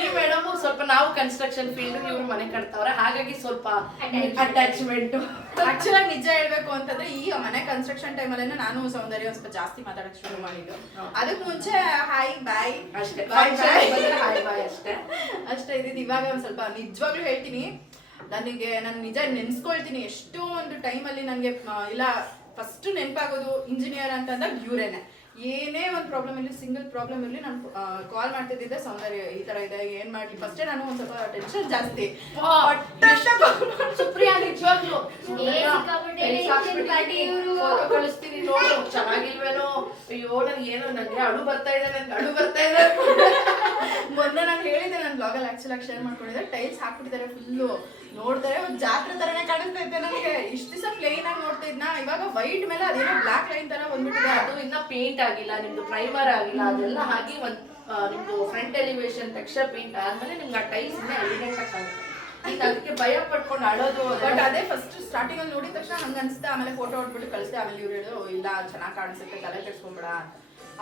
ಈ ಮೇಡಮ್ ಸ್ವಲ್ಪ ನಾವು ಕನ್ಸ್ಟ್ರಕ್ಷನ್ ಫೀಲ್ಡ್ ಇವ್ರು ಮನೆ ಕಟ್ತಾವ್ರೆ. ಹಾಗಾಗಿ ಸ್ವಲ್ಪ. ಅಟ್ಯಾಚ್ಮೆಂಟ್ ಆಕ್ಚುಲಾಗಿ ನಿಜ ಹೇಳ್ಬೇಕು ಅಂತಂದ್ರೆ ಈ ಮನೆ ಕನ್ಸ್ಟ್ರಕ್ಷನ್ ಟೈಮಲ್ಲೇ ನಾನು ಸೌಂದರ್ಯ ಸ್ವಲ್ಪ ಜಾಸ್ತಿ ಮಾತಾಡಕ್ ಶುರು ಮಾಡಿದ್ದು. ಅದಕ್ ಮುಂಚೆ ಹಾಯ್ ಬಾಯ್ ಅಷ್ಟೇ. ಬಾಯ್ ಬಾಯ್ ಹಾಯ್ ಬಾಯ್ ಅಷ್ಟೇ. ಅಷ್ಟೇ ಇದ್ದಿದ್ದು ಇವಾಗ ಒಂದ್ ಸ್ವಲ್ಪ ನಿಜವಾಗ್ಲೂ ಹೇಳ್ತೀನಿ. ನನಗೆ ನಾನು ನಿಜ ನೆನ್ಸ್ಕೊಳ್ತೀನಿ. ಎಷ್ಟೋ ಒಂದು ಟೈಮಲ್ಲಿ ನನಗೆ ಇಲ್ಲ ಫಸ್ಟ್ ನೆನಪಾಗೋದು ಇಂಜಿನಿಯರ್ ಅಂತಂದಾಗ ಇವರೇನೆ. ಏನೇ ಒಂದು ಪ್ರಾಬ್ಲಮ್ ಇರಲಿ ಸಿಂಗಲ್ ಪ್ರಾಬ್ಲಮ್ ಇರಲಿ ನಾನು ಕಾಲ್ ಮಾಡ್ತಿದ್ದೆ ಸೌಂದರ್ಯ ಈ ತರ ಇದೆ ಏನ್ ಮಾಡ್ಲಿ? ಫಸ್ಟ್ ನಾನು ಒಂದ್ ಸ್ವಲ್ಪ ಟೆನ್ಷನ್ ಜಾಸ್ತಿ. ಸುಪ್ರಿಯಾ ನಿಜವಾಗ್ಲು ಕಳಿಸ್ತೀನಿ ನೋಡು. ಚೆನ್ನಾಗಿಲ್ವೇನೋ? ಅಯ್ಯೋ ನನ್ಗೆ ಏನೋ ನಂಗೆ ಅಳು ಬರ್ತಾ ಇದೆ ನನ್ಗೆ ಅಳು ಬರ್ತಾ ಇದೆ. ಮೊನ್ನೆ ನಾನು ಹೇಳಿದ್ದೆ ನನ್ನ ಬ್ಲಾಗ್ ಅಲ್ಲಿ ಆಕ್ಚುಲಾಗಿ ಶೇರ್ ಮಾಡ್ಕೊಂಡಿದ್ದೆ. ಟೈಲ್ಸ್ ಹಾಕ್ಬಿಟ್ಟಿದ್ದಾರೆ ಫುಲ್ಲು ನೋಡ್ತಾರೆ ಒಂದು ಜಾತ್ರೆ ತರನೇ ಕಾಣಿಸ್ತಾ ಇದ್ದೆ ನನಗೆ. ಇಷ್ಟು ದಿವಸ ಪ್ಲೇನ್ ಆಗಿ ನೋಡ್ತಾ ಇದ್ನ. ಇವಾಗ ವೈಟ್ ಮೇಲೆ ಅದೇನೋ ಬ್ಲಾಕ್ ಲೈನ್ ತರ ಬಂದ್ಬಿಟ್ಟಿದೆ. ಅದು ಇನ್ನ ಪೇಂಟ್ ಆಗಿಲ್ಲ ನಿಮ್ದು ಪ್ರೈಮರ್ ಆಗಿಲ್ಲ ಅದೆಲ್ಲ ಹಾಕಿ ಒಂದ್ ನಿಮ್ದು ಫ್ರಂಟ್ ಎಲಿವೇಶನ್ ಟೆಕ್ಸ್ಚರ್ ಪೇಂಟ್ ಆದ್ಮೇಲೆ ನಿಮ್ಗೆ ಆ ಟೈಲ್ಸ್ ಇನ್ನ ಎಲಿಗೆಂಟ್ ಆಗಿ ಕಾಣುತ್ತೆ ಈಗ ಅದಕ್ಕೆ ಭಯ ಪಡ್ಕೊಂಡು ಅಳೋದು ಬಟ್ ಅದೇ ಫಸ್ಟ್ ಸ್ಟಾರ್ಟಿಂಗ್ ಅಲ್ಲಿ ನೋಡಿದ ತಕ್ಷಣ ಹಂಗ ಅನ್ಸುತ್ತೆ ಆಮೇಲೆ ಫೋಟೋ ಹೊಡ್ಬಿಟ್ಟು ಕಳಿಸ್ದೆ ಆಮೇಲೆ ಇವ್ರು ಹೇಳೋ ಇಲ್ಲ ಚೆನ್ನಾಗಿ ಕಾಣಿಸುತ್ತೆ ತಲೆ ಕೆಡ್ಸ್ಕೊಂಬೇಡ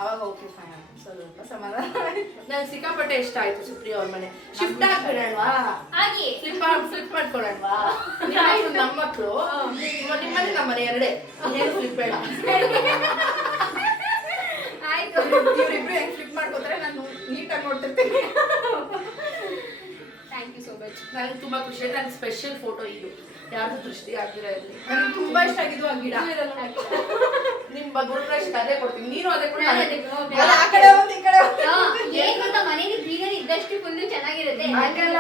ಅವಾಗ ಓಕೆ ಫೈನ್ ಸ್ವಲ್ಪ ಸಮಾಧಾನ. ನಂಗೆ ಸಿಕ್ಕಾಪಟ್ಟೆ ಇಷ್ಟ ಆಯ್ತು ಸುಪ್ರಿಯ ಅವ್ರ ಮನೆ. ಶಿಫ್ಟ್ ಆಗ್ಬಿಡಲ್ವಾ? ಹಾಗೆ. ಫ್ಲಿಪ್ ಫ್ಲಿಪ್ ಮಾಡ್ಕೊಳ್ಳೋಣವಾ ನಿಮ್ಮ ನಮ್ಮ ಮಕ್ಕಳು ನಿಮ್ಮಲ್ಲಿ ನಮ್ಮ ಮನೆ ಎರಡೇ. ಏನು ಫ್ಲಿಪ್ ಬೇಡ. ಆಯ್ತು. ಇವ್ರಿಬ್ರು ಹೆಂಗ್ ಫ್ಲಿಪ್ ಮಾಡ್ಕೋತಾರೆ ನಾನು ನೀಟಾಗಿ ನೋಡ್ತಿರ್ತೀನಿ. ಥ್ಯಾಂಕ್ ಯು ಸೋ ಮಚ್ ನನಗೆ ತುಂಬಾ ಖುಷಿ ಆಯ್ತು. ನನ್ನ ಸ್ಪೆಷಲ್ ಫೋಟೋ ಇದು. ಯಾರ್ದು ದೃಷ್ಟಿ ಆಗಿರೋ ಇರಲಿ ನನಗೆ ತುಂಬಾ ಇಷ್ಟ ಆಗಿದ್ದು ಆ ಗಿಡ. ನಿಮ್ ಗುರುಪ್ರಶ್ ಅದೇ ಕೊಡ್ತೀನಿ. ನೀನು ಅದೇ ಕೊಡಿ. ಆ ಕಡೆ ಒಂದು ಈ ಕಡೆ ಏನ್ ಗೊತ್ತಾ ಮನೇಲಿ ಗ್ರೀನರಿ ಇದ್ದಷ್ಟು ಫುಲ್ ಚೆನ್ನಾಗಿರುತ್ತೆ. ಹಂಗಲ್ಲ.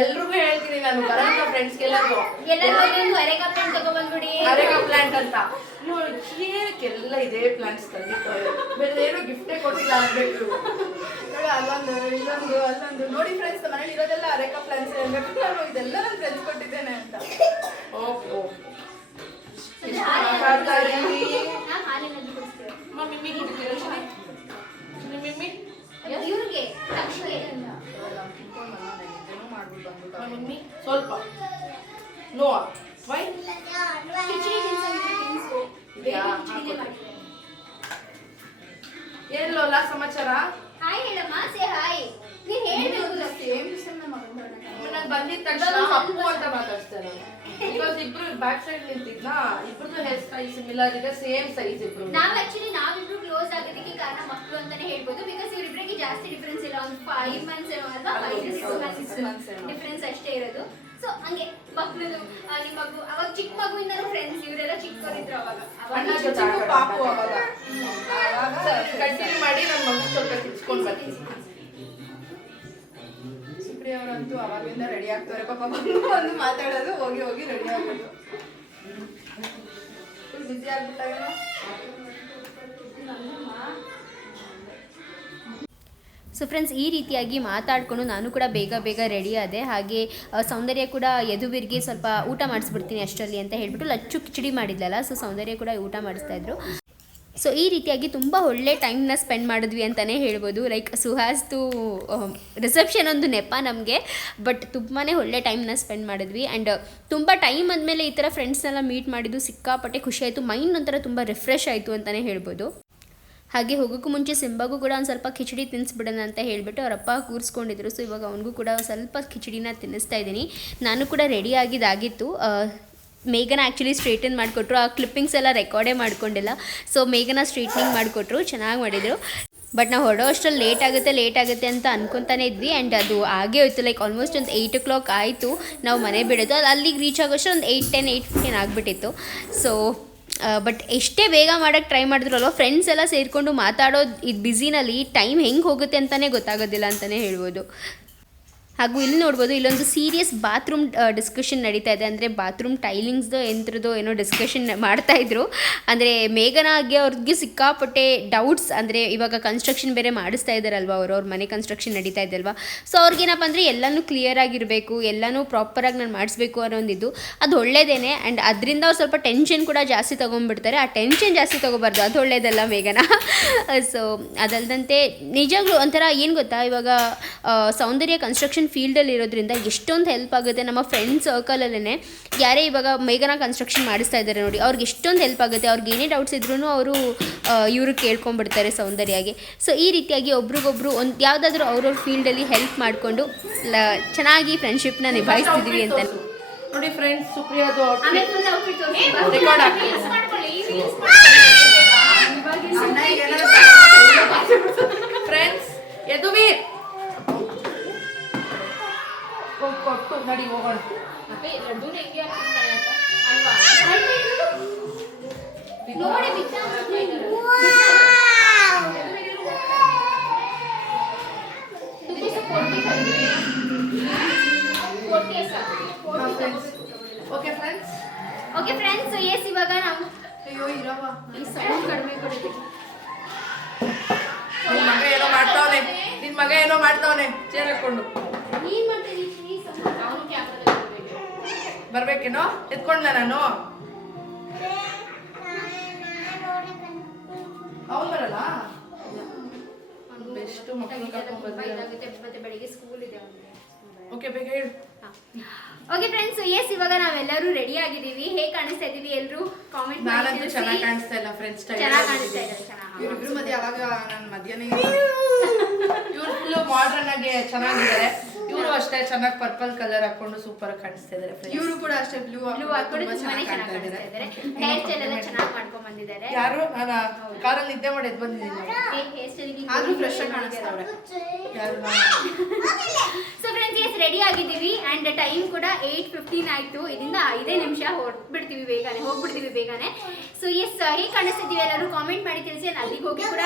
ಎಲ್ರಿಗೂ ಹೇಳ್ತೀನಿ ನಾನು. ಬರೋಂಥ ಫ್ರೆಂಡ್ಸ್ಗೆಲ್ಲರಿಗೂ ಎಲ್ಲರೂ ಒಂದೊಂದು ಅರೆಕಾ ಪ್ಲಾಂಟ್ ತಗೊಬಂದ್ಬಿಡಿ ಅರೆಗಾ ಪ್ಲಾಂಟ್ ಅಂತ. ಇವ್ಳು ಕೇಳಕ್ಕೆಲ್ಲ ಇದೇ ಪ್ಲಾಂಟ್ಸ್ ತಂದಿದ್ದಾರೆ. ಬೇರೆ ಏನೋ ಗಿಫ್ಟೇ ಕೊಟ್ಟಿಲ್ಲ ಅನ್ಬೇಕು ನೋಡಿ ಅಲ್ಲೊಂದು ಇಲ್ಲೊಂದು ಅಲ್ಲೊಂದು. ನೋಡಿ ಫ್ರೆಂಡ್ಸ್ ಮನೇಲಿ ಇರೋದೆಲ್ಲ ಅರೆಕಾ ಪ್ಲಾಂಟ್ಸ್ ಹೇಳ್ಬೇಕು ನಾನು ಇದೆಲ್ಲ ನನ್ನ ಫ್ರೆಂಡ್ಸ್ ಕೊಟ್ಟಿದ್ದೇನೆ ಅಂತ. ಓಹೋ ಸ್ವಲ್ಪ. ನೋ ವೈ ಕಿಚಡಿ ತಿನ್ಸಂಗಿದ್ರೆ ತಿನ್ಸು. ಏನ್ ಲೋಲಾ ಸಮಾಚಾರ? ಹಾಯ್ ಹೇಳಮ್ಮ ಸೇ ಹಾಯ್ ನೀನ್ ಹೇಳ್ಬೇಕು ಸೇಮ್ ನಮ್ಮ ನಾನು ಬಂದಿದ ತಕ್ಷಣ ಅಪ್ಪು ಅಂತ ಮಾತಾಡ್ತಾರೆ ಬಿಕಾಸ್ ಇಬ್ರು ಬ್ಯಾಕ್ ಸೈಡ್ ನಿಂತಿದ್ನಾ ಇಬ್ರದ್ದು ಹೇರ್ ಸ್ಟೈಲ್ ಸಿಮಿಲರ್ ಇದೆ ಸೇಮ್ ಸೈಜ್ ಇಬ್ರು ನಾವ್ ಆಕ್ಚುಲಿ ನಾವಿಬ್ರು ಕ್ಲೋಸ್ ಆಗೋದಕ್ಕೆ ಕಾರಣ ಮಕ್ಕಳು ಅಂತಾನೆ ಹೇಳ್ಬೋದು. ಬಿಕಾಸ್ ಇವರಿಬ್ಬರಿಗೆ ಜಾಸ್ತಿ ಡಿಫ್ರೆನ್ಸ್ ಇಲ್ಲ. ಒಂದು ಫೈವ್ ಮಂತ್ಸ್ ಏನೋ ಅಲ್ವಾ? ಫೈವ್ ಸಿಕ್ಸ್ ಮಂತ್ಸ್ ಡಿಫ್ರೆನ್ಸ್ ಅಷ್ಟೇ ಇರೋದು. ಸೊ ಹಂಗೆ ಮಕ್ಕಳು ನಿಮ್ಮ ಮಗು ಅವಾಗ ಚಿಕ್ಕ ಮಗುವಿಂದ ಫ್ರೆಂಡ್ಸ್ ಇವರೆಲ್ಲ ಚಿಕ್ಕವರಿದ್ರು ಅವಾಗ. ಅಣ್ಣ ಜೊತೆ ಪಾಪು ಅವಾಗ. ಕಂಟಿನ್ಯೂ ಮಾಡಿ ನನ್ನ ಮಗು ಸ್ವಲ್ಪ ಕಿಚ್ಕೊಂಡ್ ಬರ್ತೀನಿ. ಸುಪ್ರಿ ಅವರಂತೂ ಅವಾಗಿಂದ ರೆಡಿ ಆಗ್ತಾರೆ. ಪಾಪ ಬಂದು ಬಂದು ಮಾತಾಡೋದು ಹೋಗಿ ಹೋಗಿ ರೆಡಿ ಆಗೋದು ಫುಲ್ ಬಿಸಿ ಆಗ್ಬಿಟ್ಟಾಗ ಸೊ ಫ್ರೆಂಡ್ಸ್ ಈ ರೀತಿಯಾಗಿ ಮಾತಾಡ್ಕೊಂಡು ನಾನು ಕೂಡ ಬೇಗ ಬೇಗ ರೆಡಿ ಆದೆ. ಹಾಗೆ ಸೌಂದರ್ಯ ಕೂಡ ಯದುವೀರ್ಗೆ ಸ್ವಲ್ಪ ಊಟ ಮಾಡಿಸ್ಬಿಡ್ತೀನಿ ಅಷ್ಟರಲ್ಲಿ ಅಂತ ಹೇಳ್ಬಿಟ್ಟು ಲಚ್ಚು ಕಿಚಡಿ ಮಾಡಿದ್ಲಲ್ಲ ಸೊ ಸೌಂದರ್ಯ ಕೂಡ ಊಟ ಮಾಡಿಸ್ತಾ ಇದ್ರು. ಸೊ ಈ ರೀತಿಯಾಗಿ ತುಂಬ ಒಳ್ಳೆ ಟೈಮ್ನ ಸ್ಪೆಂಡ್ ಮಾಡಿದ್ವಿ ಅಂತಲೇ ಹೇಳ್ಬೋದು. ಲೈಕ್ ಸುಹಾಸ್ದು ರಿಸೆಪ್ಷನ್ ಒಂದು ನೆಪ ನಮಗೆ ಬಟ್ ತುಂಬಾ ಒಳ್ಳೆ ಟೈಮ್ನ ಸ್ಪೆಂಡ್ ಮಾಡಿದ್ವಿ. ಆ್ಯಂಡ್ ತುಂಬ ಟೈಮ್ ಅಂದಮೇಲೆ ಈ ಥರ ಫ್ರೆಂಡ್ಸ್ನೆಲ್ಲ ಮೀಟ್ ಮಾಡಿದ್ದು ಸಿಕ್ಕಾಪಟ್ಟೆ ಖುಷಿ ಆಯಿತು. ಮೈಂಡ್ ಒಂಥರ ತುಂಬ ರಿಫ್ರೆಶ್ ಆಯಿತು ಅಂತಲೇ ಹೇಳ್ಬೋದು. ಹಾಗೆ ಹೋಗೋಕ್ಕೂ ಮುಂಚೆ ಸಿಂಬಾಗೂ ಕೂಡ ಒಂದು ಸ್ವಲ್ಪ ಕಿಚಡಿ ತಿನ್ನಿಸ್ಬಿಡೋಣ ಅಂತ ಹೇಳಿಬಿಟ್ಟು ಅವರಪ್ಪ ಕೂರಿಸ್ಕೊಂಡಿದ್ರು. ಸೊ ಇವಾಗ ಅವನಿಗೂ ಕೂಡ ಸ್ವಲ್ಪ ಕಿಚಡಿನ ತಿನ್ನಿಸ್ತಾ ಇದ್ದೀನಿ. ನಾನು ಕೂಡ ರೆಡಿ ಆಗಿದ್ದಾಗಿತ್ತು. ಮೇಘನ ಆ್ಯಕ್ಚುಲಿ ಸ್ಟ್ರೈಟನ್ ಮಾಡಿಕೊಟ್ರು. ಆ ಕ್ಲಿಪ್ಪಿಂಗ್ಸ್ ಎಲ್ಲ ರೆಕಾರ್ಡೇ ಮಾಡಿಕೊಂಡಿಲ್ಲ. ಸೊ ಮೇಘನ ಸ್ಟ್ರೈಟ್ನಿಂಗ್ ಮಾಡಿಕೊಟ್ರು. ಚೆನ್ನಾಗಿ ಮಾಡಿದರು. ಬಟ್ ನಾವು ಹೊರಡೋ ಅಷ್ಟರಲ್ಲಿ ಲೇಟ್ ಆಗುತ್ತೆ ಲೇಟ್ ಆಗುತ್ತೆ ಅಂತ ಅನ್ಕೊತಾನೆ ಇದ್ವಿ. ಆ್ಯಂಡ್ ಅದು ಆಗೇ ಹೋಯ್ತು. ಲೈಕ್ ಆಲ್ಮೋಸ್ಟ್ ಒಂದು ಏಯ್ಟ್ ಓ ಕ್ಲಾಕ್ ಆಯಿತು. ನಾವು ಮನೆ ಬಿಡೋದು. ಅದು ಅಲ್ಲಿಗೆ ರೀಚ್ ಆಗೋಷ್ಟು ಒಂದು ಏಯ್ಟ್ ಟೆನ್ ಏಯ್ಟ್ ಫಿಫ್ಟೀನ್ ಆಗಿಬಿಟ್ಟಿತ್ತು. ಸೊ ಬಟ್ ಎಷ್ಟೇ ಬೇಗ ಮಾಡೋಕ್ಕೆ ಟ್ರೈ ಮಾಡಿದ್ರಲ್ವ ಫ್ರೆಂಡ್ಸ್ ಎಲ್ಲ ಸೇರಿಕೊಂಡು ಮಾತಾಡೋದು ಇದು ಬ್ಯುಸಿನಲ್ಲಿ ಟೈಮ್ ಹೆಂಗೆ ಹೋಗುತ್ತೆ ಅಂತಲೇ ಗೊತ್ತಾಗೋದಿಲ್ಲ ಅಂತಲೇ ಹೇಳ್ಬೋದು. ಹಾಗೂ ಇಲ್ಲಿ ನೋಡ್ಬೋದು, ಇಲ್ಲೊಂದು ಸೀರಿಯಸ್ ಬಾತ್ರೂಮ್ ಡಿಸ್ಕಷನ್ ನಡೀತಾ ಇದೆ. ಅಂದರೆ ಬಾತ್ರೂಮ್ ಟೈಲಿಂಗ್ಸ್ದು ಎಂತ್ರದ್ದು ಏನೋ ಡಿಸ್ಕಷನ್ ಮಾಡ್ತಾ ಇದ್ರು. ಅಂದರೆ ಮೇಘನಾಗೆ ಅವ್ರಿಗೆ ಸಿಕ್ಕಾಪಟ್ಟೆ ಡೌಟ್ಸ್ ಅಂದರೆ ಇವಾಗ ಕನ್ಸ್ಟ್ರಕ್ಷನ್ ಬೇರೆ ಮಾಡಿಸ್ತಾ ಇದ್ದಾರಲ್ವ ಅವರು? ಅವ್ರ ಮನೆ ಕನ್ಸ್ಟ್ರಕ್ಷನ್ ನಡೀತಾ ಇದೆಯಲ್ವಾ ಸೊ ಅವ್ರಿಗೇನಪ್ಪ ಅಂದರೆ ಎಲ್ಲನೂ ಕ್ಲಿಯರ್ ಆಗಿರಬೇಕು, ಎಲ್ಲನೂ ಪ್ರಾಪರಾಗಿ ನಾನು ಮಾಡಿಸ್ಬೇಕು ಅನ್ನೋ ಒಂದಿದ್ದು. ಅದು ಒಳ್ಳೇದೇನೆ. ಆ್ಯಂಡ್ ಅದರಿಂದ ಅವ್ರು ಸ್ವಲ್ಪ ಟೆನ್ಷನ್ ಕೂಡ ಜಾಸ್ತಿ ತೊಗೊಂಡ್ಬಿಡ್ತಾರೆ. ಆ ಟೆನ್ಷನ್ ಜಾಸ್ತಿ ತೊಗೋಬಾರ್ದು. ಅದು ಒಳ್ಳೇದಲ್ಲ ಮೇಘನ. ಸೊ ಅದಲ್ಲದಂತೆ ನಿಜಾಗ್ಲೂ ಒಂಥರ ಏನು ಗೊತ್ತಾ? ಇವಾಗ ಸೌಂದರ್ಯ ಕನ್ಸ್ಟ್ರಕ್ಷನ್ ಫೀಲ್ಡಲ್ಲಿ ಇರೋದ್ರಿಂದ ಎಷ್ಟೊಂದು ಹೆಲ್ಪ್ ಆಗುತ್ತೆ ನಮ್ಮ ಫ್ರೆಂಡ್ ಸರ್ಕಲಲ್ಲೇ ಯಾರೇ ಇವಾಗ ಮೇಘನ ಕನ್ಸ್ಟ್ರಕ್ಷನ್ ಮಾಡಿಸ್ತಾ ಇದ್ದಾರೆ ನೋಡಿ ಅವ್ರಿಗೆ ಎಷ್ಟೊಂದು ಹೆಲ್ಪ್ ಆಗುತ್ತೆ. ಅವ್ರಿಗೆ ಏನೇ ಡೌಟ್ಸ್ ಇದ್ರೂ ಅವರು ಇವರು ಕೇಳ್ಕೊಂಡ್ಬಿಡ್ತಾರೆ ಸೌಂದರ್ಯಾಗೆ. ಸೊ ಈ ರೀತಿಯಾಗಿ ಒಬ್ರಿಗೊಬ್ರು ಒಂದು ಯಾವುದಾದ್ರೂ ಅವ್ರವ್ರ ಫೀಲ್ಡಲ್ಲಿ ಹೆಲ್ಪ್ ಮಾಡಿಕೊಂಡು ಲ ಚೆನ್ನಾಗಿ ಫ್ರೆಂಡ್ಶಿಪ್ನ ನಿಭಾಯಿಸ್ತಿದ್ವಿ ಅಂತ. ನೋಡಿ ಫ್ರೆಂಡ್ಸ್ ಸುಪ್ರಿಯಾದು ರೆಕಾರ್ಡ್ ಆಗ್ತದೆ ಫ್ರೆಂಡ್ಸ್ ಯದುವೀರ್. ಹೋಗ್ ಕೊಟ್ಟು ನಡಿ ಹೋಗೋಣ. ನೋಡಿ okay friends okay friends yes ಇವಾಗ ನಾವು ಅಯ್ಯೋ ಇರವ ಈ ಸೌಂಡ್ ಕಡಿಮೆ ಕೊಡುತ್ತೆ. ನಿನ್ ಮಗ ಏನೋ ಮಾಡ್ತಾವನೆ. ನಿನ್ ಮಗ ಏನೋ ಮಾಡ್ತಾವನೆ. ಚೇರ್ ಹಾಕೊಂಡು. ನೀನ್ ಮಾಡ್ತೀನಿ ಬರ್ಬೇಕೇನೋ ಎತ್ಕೊಂಡ್ಲ ನಾನು? ಅವ್ನು ಬರಲ್ಲ? ಬೆಸ್ಟ್ ಮಕ್ಕಳು ಕರ್ಕೊಂಡ್ ಮತ್ತೆ ಬೆಳಿಗ್ಗೆ ಸ್ಕೂಲ್ ಇದೆ ಓಕೆ ಬೇಗ ಹೇಳು. ಓಕೆ ಫ್ರೆಂಡ್ಸ್ ಎಸ್ ಇವಾಗ ನಾವೆಲ್ಲರೂ ರೆಡಿ ಆಗಿದ್ದೀವಿ. ಹೇಗೆ ಕಾಣಿಸ್ತಾ ಇದೀವಿ ಎಲ್ಲರೂ ಕಾಮೆಂಟ್ ಮಾಡಿ ಚೆನ್ನಾಗಿ ಕಾಣಿಸ್ತಾ ಇಲ್ಲ ಫ್ರೆಂಡ್ಸ್ ಚೆನ್ನಾಗಿ ಕಾಣಿಸ್ತಾ ಇದೆ ಚೆನ್ನಾಗಿ. ಇವ್ರಿಬ್ರು ಮಧ್ಯೆ ಯಾವಾಗ ನನ್ನ ಮಧ್ಯಾಹ್ನ ಇವ್ರು ಫುಲ್ ಮಾಡರ್ನ್ ಆಗಿ ಚೆನ್ನಾಗಿದ್ದಾರೆ. ಇವರು ಅಷ್ಟೇ ಚೆನ್ನಾಗಿ ಪರ್ಪಲ್ ಕಲರ್ ಹಾಕೊಂಡು ಸೂಪರ್ ಆಗಿ ಕಾಣಿಸ್ತಾ ಇದಾರೆ. ಇವರು ಕೂಡ ಅಷ್ಟೇ ಬ್ಲೂ ಬ್ಲೂ ಹಾಕೊಂಡು ತುಂಬಾನೇ ಚೆನ್ನಾಗಿ ಕಾಣಿಸ್ತಾ ಇದ್ದಾರೆ ಹೇರ್ ಸ್ಟೈಲ್ ಎಲ್ಲ ಚೆನ್ನಾಗಿ ಮಾಡ್ಕೊಂಡು ಬಂದಿದ್ದಾರೆ. ಯಾರು ನಾನು ಕಾರಲ್ಲಿ ನಿದ್ದೆ ಮಾಡಿ ಎದ್ದು ಬಂದಿದ್ದೀನಿ ಹೇರ್ ಆದ್ರೂ ಫ್ರೆಶ್ ಆಗಿ ಯಾರು ಸೊ ಫ್ರೆಂಡ್ಸ್ ಎಸ್ ರೆಡಿ ಆಗಿದ್ದೀವಿ ಅಂಡ್ ಟೈಮ್ ಕೂಡ ಏಯ್ಟ್ ಫಿಫ್ಟೀನ್ ಆಯ್ತು. ಇದರಿಂದ ಐದೇ ನಿಮಿಷ ಹೊರಟ್ಬಿಡ್ತೀವಿ ಬೇಗನೆ ಹೋಗ್ಬಿಡ್ತೀವಿ ಬೇಗನೆ. ಸೊ ಎಸ್ ಹೇಗೆ ಕಾಣಿಸ್ತಿದ್ದೀವಿ ಎಲ್ಲರೂ? ಕಾಮೆಂಟ್ ಮಾಡಿ ತಿಳಿಸಿ ಅಲ್ಲಿಗೆ ಹೋಗಿ ಕೂಡ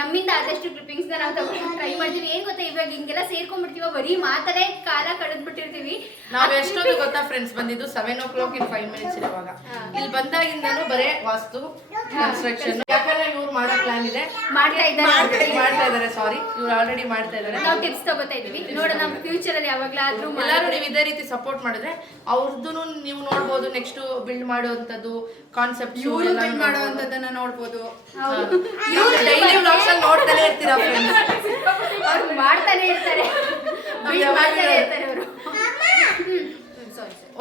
ನಮ್ಮಿಂದ ಆದಷ್ಟು ಕ್ಲಿಪ್ಪಿಂಗ್ಸ್ ನಾವು ತಗೊಂಡು ಟ್ರೈ ಮಾಡ್ತೀವಿ. ಏನು ಗೊತ್ತಾ ಇವಾಗ ಹಿಂಗೆಲ್ಲ ಸೇರ್ಕೊಂಡ್ಬಿಡ್ತೀವ ಬರೀ ಮಾತಲ್ಲೇ ಕಾಲ ಕಳೆದ್ಬಿಟ್ಟಿರ್ತೀವಿ. ನಾವ್ ಎಷ್ಟೊಂದು ಗೊತ್ತಾ ಫ್ರೆಂಡ್ಸ್ ಬಂದಿದ್ದು seven o'clock in five minutes ಇರುವಾಗ ಇಲ್ಲಿ ಬಂದಾಗಿಂದನೂ ಬರೇ ವಾಸ್ತು ಕನ್ಸ್ಟ್ರಕ್ಷನ್ ಯಾಕಂದ್ರೆ ಇವ್ರು ಮಾಡೋ ಪ್ಲಾನ್ ಇದೆ. ಮಾಡ್ತಾ ಇದ್ದಾರೆ. ಮಾಡ್ತಾ ಇದಾರೆ ಸಾರಿ ಇವ್ರು ಆಲ್ರೆಡಿ ಮಾಡ್ತಾ ಇದ್ದಾರೆ. ನಾವು ಟಿಪ್ಸ್ ತಗೋತಾ ಇದೀವಿ ನೋಡೋಣ ನಮ್ಮ ಫ್ಯೂಚರ್ ಅಲ್ಲಿ ಯಾವಾಗ್ಲಾದ್ರೂ ಎಲ್ಲರೂ ನೀವು ಇದೇ ರೀತಿ ಸಪೋರ್ಟ್ ಮಾಡಿದ್ರೆ ಅವ್ರದ್ದು ನೀವು ನೋಡ್ಬೋದು ನೆಕ್ಸ್ಟ್ ಬಿಲ್ಡ್ ಮಾಡುವಂತದ್ದು ಕಾನ್ಸೆಪ್ಟ್ ಬಿಲ್ಡ್ ಬಿಲ್ ಮಾಡುವಂತದ್ದನ್ನ ನೋಡ್ಬೋದು. ಡೈಲಿ ವ್ಲಾಗ್ಸ್ ಅಲ್ಲಿ ನೋಡ್ತಾನೆ ಇರ್ತೀರಾ ಫ್ರೆಂಡ್ಸ್ ಅವ್ರು ಮಾಡ್ತಾನೆ ಇರ್ತಾರೆ.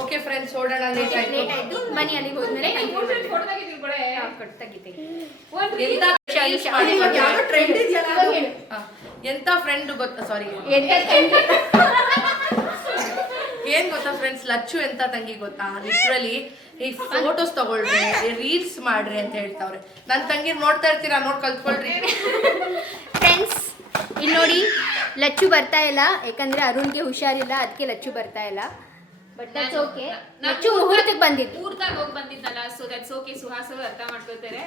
ಓಕೆ ಫ್ರೆಂಡ್ಸ್ ಓಡೋಣ ಲೇಟ್ ಆಯ್ತು. ಬನ್ನಿ ಅಲ್ಲಿಗೆ ಹೋದ್ಮೇಲೆ. ಎಂತ ಫ್ರೆಂಡ್ ಗೊತ್ತಾ ಸಾರಿ ಎಂತ ಗೊತ್ತಾ ಫ್ರೆಂಡ್ಸ್ ಲಚ್ಚು ಎಂತ ತಂಗಿ ಗೊತ್ತಾ? ಲಿಟ್ರಲಿ ಈ ಫೋಟೋಸ್ ತಗೊಳ್ರಿ ರೀಲ್ಸ್ ಮಾಡ್ರಿ ಅಂತ ಹೇಳ್ತಾವ್ರೆ. ನನ್ ತಂಗಿ ನೋಡ್ತಾ ಇರ್ತೀರಾ? ನೋಡ್ ಕಲ್ತ್ಕೊಳ್ರಿ. ಫ್ರೆಂಡ್ಸ್ ಇಲ್ಲಿ ನೋಡಿ ಲಚ್ಚು ಬರ್ತಾ ಇಲ್ಲ. ಯಾಕಂದ್ರೆ ಅರುಣ್ಗೆ ಹುಷಾರಿಲ್ಲ ಅದಕ್ಕೆ ಲಚ್ಚು ಬರ್ತಾ ಇಲ್ಲ. ಬಟ್ ದಟ್ಸ್ ಓಕೆ ಲಚ್ಚು ಮುಹೂರ್ತಕ್ಕೆ ಬಂದಿದ್ದು. ಊರ್ದಾಗ ಹೋಗಿ ಬಂದಿದ್ದಲ್ಲ ಸೊ ದಟ್ಸ್ ಓಕೆ ಸುಹಾಸ್ ಅರ್ಥ ಮಾಡ್ಕೋತಾರೆ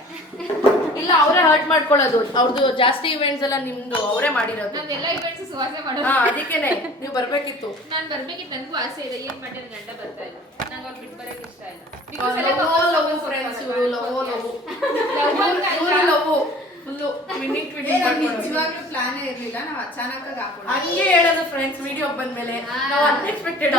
ಇಲ್ಲ ಅವರೇ ಹರ್ಟ್ ಮಾಡ್ಕೊಳ್ಳೋದು. ಅವ್ರದ್ದು ಜಾಸ್ತಿ ಇವೆಂಟ್ಸ್ ಎಲ್ಲ ನಿಮ್ದು ಅವರೇ ಮಾಡಿರೋದು. ಎಲ್ಲ ಇವೆಂಟ್ಸ್ ಸುಹಾಸೆ ಹಾ ಮಾಡೋದು ಅದಕ್ಕೇನೆ. ನೀವು ಬರಬೇಕಿತ್ತು. ನಾನು ಬರಬೇಕಿತ್ತು ನನಗೂ ಆಸೆ ಇದೆ. ಏನ್ ಮಾಡಿದ್ರೆ ಗಂಡ ಬರ್ತಾ ಇಲ್ಲ. ನಂಗೆ ಅವ್ರು ಬಿಟ್ಟು ಬರಕ್ ಇಷ್ಟ ಇಲ್ಲ. ಲವ್ ಫ್ರೆಂಡ್ಸ್ ಇವರು love love. Love love. Full twinning twinning ನಿಜವಾಗ್ಲೂ ಪ್ಲಾನ್ ಇರ್ಲಿಲ್ಲ ನಾವು ಅಚಾನಕ್ ಹಾಕೊಂಡು ಹಂಗೆ ಹೇಳೋದು ಫ್ರೆಂಡ್ಸ್ ವಿಡಿಯೋ ಬಂದ್ಮೇಲೆ. ನಾವು ಅನ್ಎಕ್ಸ್ಪೆಕ್ಟೆಡ್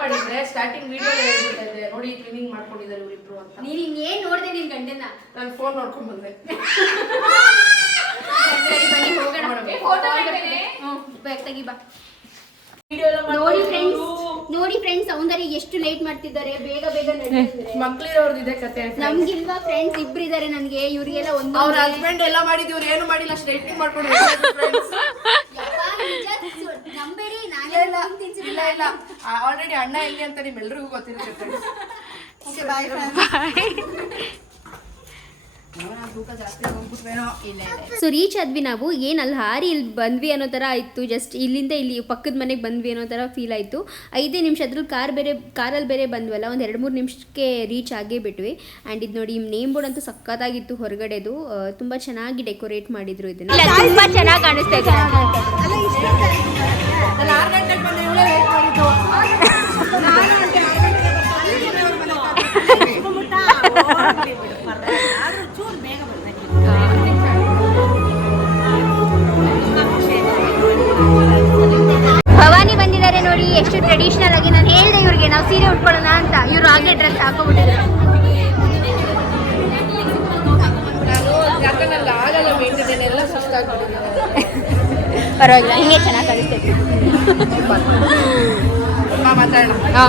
ಮಾಡಿದ್ರೆ ಸ್ಟಾರ್ಟಿಂಗ್ ವಿಡಿಯೋ ಹೇಳ್ಬಿಟ್ಟಿದ್ದೆ ನೋಡಿ ಟ್ವಿನಿಂಗ್ ಮಾಡ್ಕೊಂಡಿದ್ದಾರೆ ಇವರಿಬ್ರು ಅಂತ. ನೀನ್ ಇನ್ನೇನ್ ನೋಡ್ದೆ ನಿನ್ ಗಂಡನ ನಾನು ಫೋನ್ ನೋಡ್ಕೊಂಡ್ ಬಂದೆ. ಬನ್ನಿ ಹೋಗೋಣ. ತೆಗಿ ಬಾ. ನೋಡಿ ಫ್ರೆಂಡ್ಸ್ ನೋಡಿ ಫ್ರೆಂಡ್ಸ್ ಸೌಂದರ್ಯ ಎಷ್ಟು ಲೇಟ್ ಮಾಡ್ತಿದ್ದಾರೆ. ಬೇಗ ಬೇಗ ಮಕ್ಳಿರೋರ್ದು ಇದೆ ಕತೆ ನಮ್ಗಿಲ್ವಾ ಫ್ರೆಂಡ್ಸ್ ಇಬ್ರು ಇದಾರೆ ನನ್ಗೆ. ಇವ್ರಿಗೆಲ್ಲ ಒಂದು ಅವ್ರ ಹಸ್ಬೆಂಡ್ ಎಲ್ಲ ಮಾಡಿದ್ವಿ ಇವ್ರು ಏನು ಮಾಡಿಲ್ಲ ಸ್ಟ್ರೈಟ್ನಿಂಗ್ ಮಾಡ್ಕೊಂಡು ಇಲ್ಲ ಇಲ್ಲ. ಆಲ್ರೆಡಿ ಅಣ್ಣ ಎಲ್ಲಿ ಅಂತ ನಿಮ್ಮೆಲ್ರಿಗೂ ಗೊತ್ತಿರುತ್ತೆ ಫ್ರೆಂಡ್ಸ್ ತೂಕ ಜಾಸ್ತಿ ಹೋಗ್ಬಿಟ್ವೇನೋ ಇಲ್ಲ ಇಲ್ಲ ಸೊ ರೀಚ್ ಆದ್ವಿ ನಾವು ಏನು ಅಲ್ಲಿ ಹಾರಿ ಇಲ್ಲಿ ಬಂದ್ವಿ ಅನ್ನೋ ಥರ ಇತ್ತು ಜಸ್ಟ್ ಇಲ್ಲಿಂದ ಇಲ್ಲಿ ಪಕ್ಕದ ಮನೆಗೆ ಬಂದ್ವಿ ಅನ್ನೋ ಥರ ಫೀಲ್ ಆಯಿತು ಐದೇ ನಿಮಿಷ ಅದ್ರಲ್ಲಿ ಕಾರ್ ಬೇರೆ ಕಾರಲ್ಲಿ ಬೇರೆ ಬಂದ್ವಲ್ಲ ಒಂದು ಎರಡು ಮೂರು ನಿಮಿಷಕ್ಕೆ ರೀಚ್ ಆಗೇ ಬಿಟ್ವಿ ಆ್ಯಂಡ್ ಇದು ನೋಡಿ ನೇಮ್ ಬೋರ್ಡ್ ಅಂತೂ ಸಕ್ಕತ್ತಾಗಿತ್ತು ಹೊರಗಡೆದು ತುಂಬ ಚೆನ್ನಾಗಿ ಡೆಕೋರೇಟ್ ಮಾಡಿದ್ರು ಇದನ್ನ ತುಂಬ ಚೆನ್ನಾಗಿ ಕಾಣಿಸ್ತಾ ಬಂದಿದ್ದಾರೆ ನೋಡಿ ಎಷ್ಟು ಟ್ರೆಡಿಷನಲ್ ಆಗಿ ನಾನು ಹೇಳ್ದೆ ಇವ್ರಿಗೆ ನಾವು ಸೀರೆ ಉಟ್ಕೊಳ್ಳೋಣ ಅಂತ. ಇವರು ಆಗಲೇ ಡ್ರೆಸ್ ಹಾಕೋಬಿಟ್ಟಿದ್ದಾರೆ. ಪರವಾಗಿಲ್ಲ ಹಿಂಗೆ ಚೆನ್ನಾಗಿ ಕಳಿಸ್ತೇವೆ ಬಾ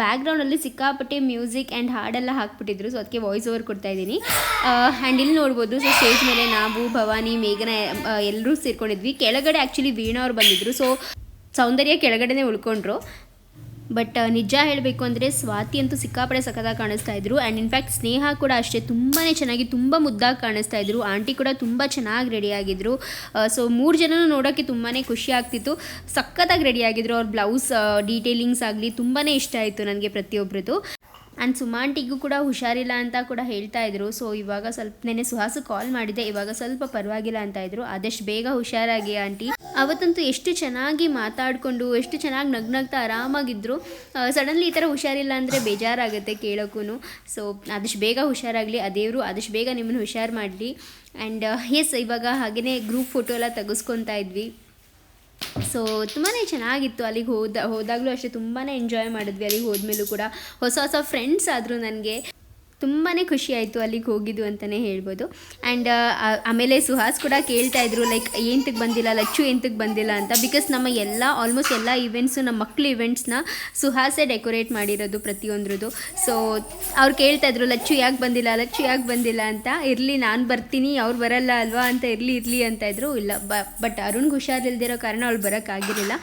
ಬ್ಯಾಕ್ಗ್ರೌಂಡಲ್ಲಿ ಸಿಕ್ಕಾಪಟ್ಟೆ ಮ್ಯೂಸಿಕ್ ಆ್ಯಂಡ್ ಹಾಡೆಲ್ಲ ಹಾಕ್ಬಿಟ್ಟಿದ್ರು. ಸೊ ಅದಕ್ಕೆ ವಾಯ್ಸ್ ಓವರ್ ಕೊಡ್ತಾ ಇದ್ದೀನಿ. ಆ್ಯಂಡ್ ಇಲ್ಲಿ ನೋಡ್ಬೋದು ಸೊ ಸ್ಟೇಜ್ ಮೇಲೆ ನಾವು, ಭವಾನಿ, ಮೇಘನ ಎಲ್ಲರೂ ಸೇರ್ಕೊಂಡಿದ್ವಿ. ಕೆಳಗಡೆ ಆ್ಯಕ್ಚುಲಿ ವೀಣಾ ಅವ್ರು ಬಂದಿದ್ರು. ಸೊ ಸೌಂದರ್ಯ ಕೆಳಗಡೆನೇ ಉಳ್ಕೊಂಡ್ರು. ಬಟ್ ನಿಜ ಹೇಳಬೇಕು ಅಂದರೆ ಸ್ವಾತಿ ಅಂತೂ ಸಿಕ್ಕಾಪಡೆ ಸಖತ್ತಾಗಿ ಕಾಣಿಸ್ತಾ ಇದ್ರು. ಆ್ಯಂಡ್ ಇನ್ಫ್ಯಾಕ್ಟ್ ಸ್ನೇಹ ಕೂಡ ಅಷ್ಟೇ ತುಂಬಾ ಚೆನ್ನಾಗಿ ತುಂಬ ಮುದ್ದಾಗಿ ಕಾಣಿಸ್ತಾ ಇದ್ರು. ಆಂಟಿ ಕೂಡ ತುಂಬ ಚೆನ್ನಾಗಿ ರೆಡಿಯಾಗಿದ್ದರು ಸೊ ಮೂರು ಜನನೂ ನೋಡೋಕ್ಕೆ ತುಂಬಾ ಖುಷಿ ಆಗ್ತಿತ್ತು. ಸಖತ್ತಾಗಿ ರೆಡಿಯಾಗಿದ್ರು ಅವ್ರ ಬ್ಲೌಸ್ ಡೀಟೇಲಿಂಗ್ಸ್ ಆಗಲಿ ತುಂಬಾ ಇಷ್ಟ ಆಯಿತು ನನಗೆ ಪ್ರತಿಯೊಬ್ಬರದು ಆ್ಯಂಡ್ ಸುಮಾಂಟಿಗೂ ಕೂಡ ಹುಷಾರಿಲ್ಲ ಅಂತ ಕೂಡ ಹೇಳ್ತಾ ಇದ್ರು. ಸೊ ಇವಾಗ ಸ್ವಲ್ಪ ನೆನೆ ಸುಹಾಸು ಕಾಲ್ ಮಾಡಿದೆ. ಇವಾಗ ಸ್ವಲ್ಪ ಪರವಾಗಿಲ್ಲ ಅಂತ ಇದ್ರು. ಆದಷ್ಟು ಬೇಗ ಹುಷಾರಾಗಿ ಆಂಟಿ. ಅವತ್ತಂತೂ ಎಷ್ಟು ಚೆನ್ನಾಗಿ ಮಾತಾಡಿಕೊಂಡು, ಎಷ್ಟು ಚೆನ್ನಾಗಿ ನಗ್ನಗ್ತಾ ಆರಾಮಾಗಿದ್ರು. ಸಡನ್ಲಿ ಈ ಥರ ಹುಷಾರಿಲ್ಲ ಅಂದರೆ ಬೇಜಾರಾಗುತ್ತೆ ಕೇಳೋಕ್ಕೂ ಸೊ ಆದಷ್ಟು ಬೇಗ ಹುಷಾರಾಗಲಿ. ಆ ದೇವರು ಆದಷ್ಟು ಬೇಗ ನಿಮ್ಮನ್ನು ಹುಷಾರು ಮಾಡಲಿ. ಆ್ಯಂಡ್ ಎಸ್ ಇವಾಗ ಹಾಗೆಯೇ ಗ್ರೂಪ್ ಫೋಟೋ ಎಲ್ಲ ತೆಗೆಸ್ಕೊತಾ ಇದ್ವಿ. ಸೊ ತುಂಬಾ ಚೆನ್ನಾಗಿತ್ತು ಅಲ್ಲಿಗೆ ಹೋದ, ಹೋದಾಗಲೂ ಅಷ್ಟೇ ತುಂಬಾ ಎಂಜಾಯ್ ಮಾಡಿದ್ವಿ ಅಲ್ಲಿಗೆ ಹೋದ್ಮೇಲೂ ಕೂಡ. ಹೊಸ ಹೊಸ ಫ್ರೆಂಡ್ಸ್ ಆದರು ನನಗೆ. ತುಂಬಾ ಖುಷಿ ಆಯಿತು ಅಲ್ಲಿಗೆ ಹೋಗಿದ್ದು ಅಂತಲೇ ಹೇಳ್ಬೋದು. ಆ್ಯಂಡ್ ಆಮೇಲೆ ಸುಹಾಸ್ ಕೂಡ ಕೇಳ್ತಾ ಇದ್ರು ಲೈಕ್ ಎಂತಕ್ಕೆ ಬಂದಿಲ್ಲ, ಲಚ್ಚು ಎಂತಕ್ಕೆ ಬಂದಿಲ್ಲ ಅಂತ. ಬಿಕಾಸ್ ನಮ್ಮ ಎಲ್ಲ ಆಲ್ಮೋಸ್ಟ್ ಎಲ್ಲ ಇವೆಂಟ್ಸು ನಮ್ಮ ಮಕ್ಳು ಇವೆಂಟ್ಸ್ನ ಸುಹಾಸೇ ಡೆಕೋರೇಟ್ ಮಾಡಿರೋದು ಪ್ರತಿಯೊಂದ್ರದ್ದು. ಸೊ ಅವ್ರು ಕೇಳ್ತಾ ಇದ್ರು, ಲಚ್ಚು ಯಾಕೆ ಬಂದಿಲ್ಲ, ಲಚ್ಚು ಯಾಕೆ ಬಂದಿಲ್ಲ ಅಂತ. ಇರಲಿ, ನಾನು ಬರ್ತೀನಿ, ಅವ್ರು ಬರಲ್ಲ ಅಲ್ವಾ ಅಂತ, ಇರಲಿ ಇರಲಿ ಅಂತ ಇದ್ರು. ಇಲ್ಲ ಬಟ್ ಅರುಣ್ಗೆ ಹುಷಾರಿಲ್ದಿರೋ ಕಾರಣ ಅವ್ಳು ಬರೋಕ್ಕಾಗಿರಲಿಲ್ಲ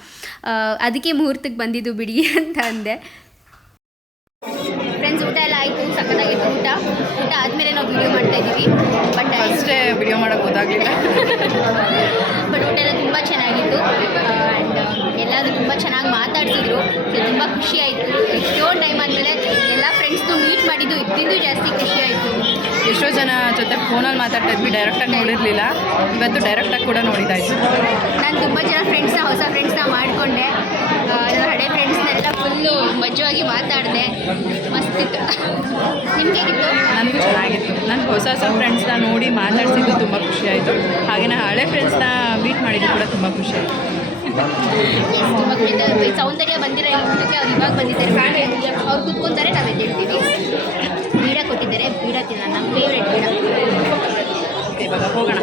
ಅದಕ್ಕೆ ಮುಹೂರ್ತಕ್ಕೆ ಬಂದಿದ್ದು ಬಿಡಿ ಅಂತ ಅಂದೆ. ಫ್ರೆಂಡ್ಸ್ ಊಟ ಎಲ್ಲ ಆಯಿತು ಸಕ್ಕತ್ತಾಗಿತ್ತು ಊಟ. ಊಟ ಆದಮೇಲೆ ನಾವು ವಿಡಿಯೋ ಮಾಡ್ತಾ ಇದ್ದೀವಿ. ಬಟ್ ಅಷ್ಟೇ ವಿಡಿಯೋ ಮಾಡೋಕ್ಕೆ ಗೊತ್ತಾಗಲಿಲ್ಲ. ಬಟ್ ಊಟ ಎಲ್ಲ ತುಂಬ ಚೆನ್ನಾಗಿತ್ತು. ಆ್ಯಂಡ್ ಎಲ್ಲರೂ ತುಂಬ ಚೆನ್ನಾಗಿ ಮಾತಾಡ್ಸಿದ್ರು. ತುಂಬ ಖುಷಿ ಆಯಿತು. ಎಷ್ಟೋ ಟೈಮ್ ಆದಮೇಲೆ ಎಲ್ಲ ಫ್ರೆಂಡ್ಸ್ನು ಮೀಟ್ ಮಾಡಿದ್ದು ಇದ್ದಿದ್ದು ಜಾಸ್ತಿ ಖುಷಿ ಆಯಿತು. ಎಷ್ಟೋ ಜನ ಜೊತೆ ಫೋನಲ್ಲಿ ಮಾತಾಡ್ತಾ ಇದ್ವಿ ಡೈರೆಕ್ಟಾಗಿ ನೋಡಿರಲಿಲ್ಲ. ಇವತ್ತು ಡೈರೆಕ್ಟಾಗಿ ಕೂಡ ನೋಡಿದ್ದಾಯಿತು ನಾನು ತುಂಬ ಜನ ಫ್ರೆಂಡ್ಸ್ನ ಹೊಸ ಫ್ರೆಂಡ್ಸ್ನ ಮಾಡಿಕೊಂಡೆ. ಫುಲ್ಲು ಮಜವಾಗಿ ಮಾತಾಡಿದೆ. ಮಸ್ತಿತ್ತು ನಿಮಗೆ ನನಗೂ ಚೆನ್ನಾಗಿತ್ತು. ನನಗೆ ಹೊಸ ಹೊಸ ಫ್ರೆಂಡ್ಸ್ನ ನೋಡಿ ಮಾತಾಡ್ಸಿದ್ದು ತುಂಬ ಖುಷಿ ಆಯಿತು. ಹಾಗೆ ನಾನು ಹಳೆ ಫ್ರೆಂಡ್ಸ್ನ ಮೀಟ್ ಮಾಡಿದ್ದು ಕೂಡ ತುಂಬ ಖುಷಿ ಆಯಿತು. Yes, ತುಂಬ ಖುಷಿ ಸೌಂದರ್ಯ ಬಂದಿರೋ ಅವ್ರು ಇವಾಗ ಬಂದಿದ್ದಾರೆ. ಅವ್ರು ಕುತ್ಕೊಂತಾರೆ ನಾವು ಹೇಳ್ತೀವಿ ಬೀಡ ಕೊಟ್ಟಿದ್ದಾರೆ. ಬೀಡ ತಿನ್ನ ನಮ್ಮ ಫೇವ್ರೆಟ್ ಬೀಡ ಇವಾಗ ಹೋಗೋಣ.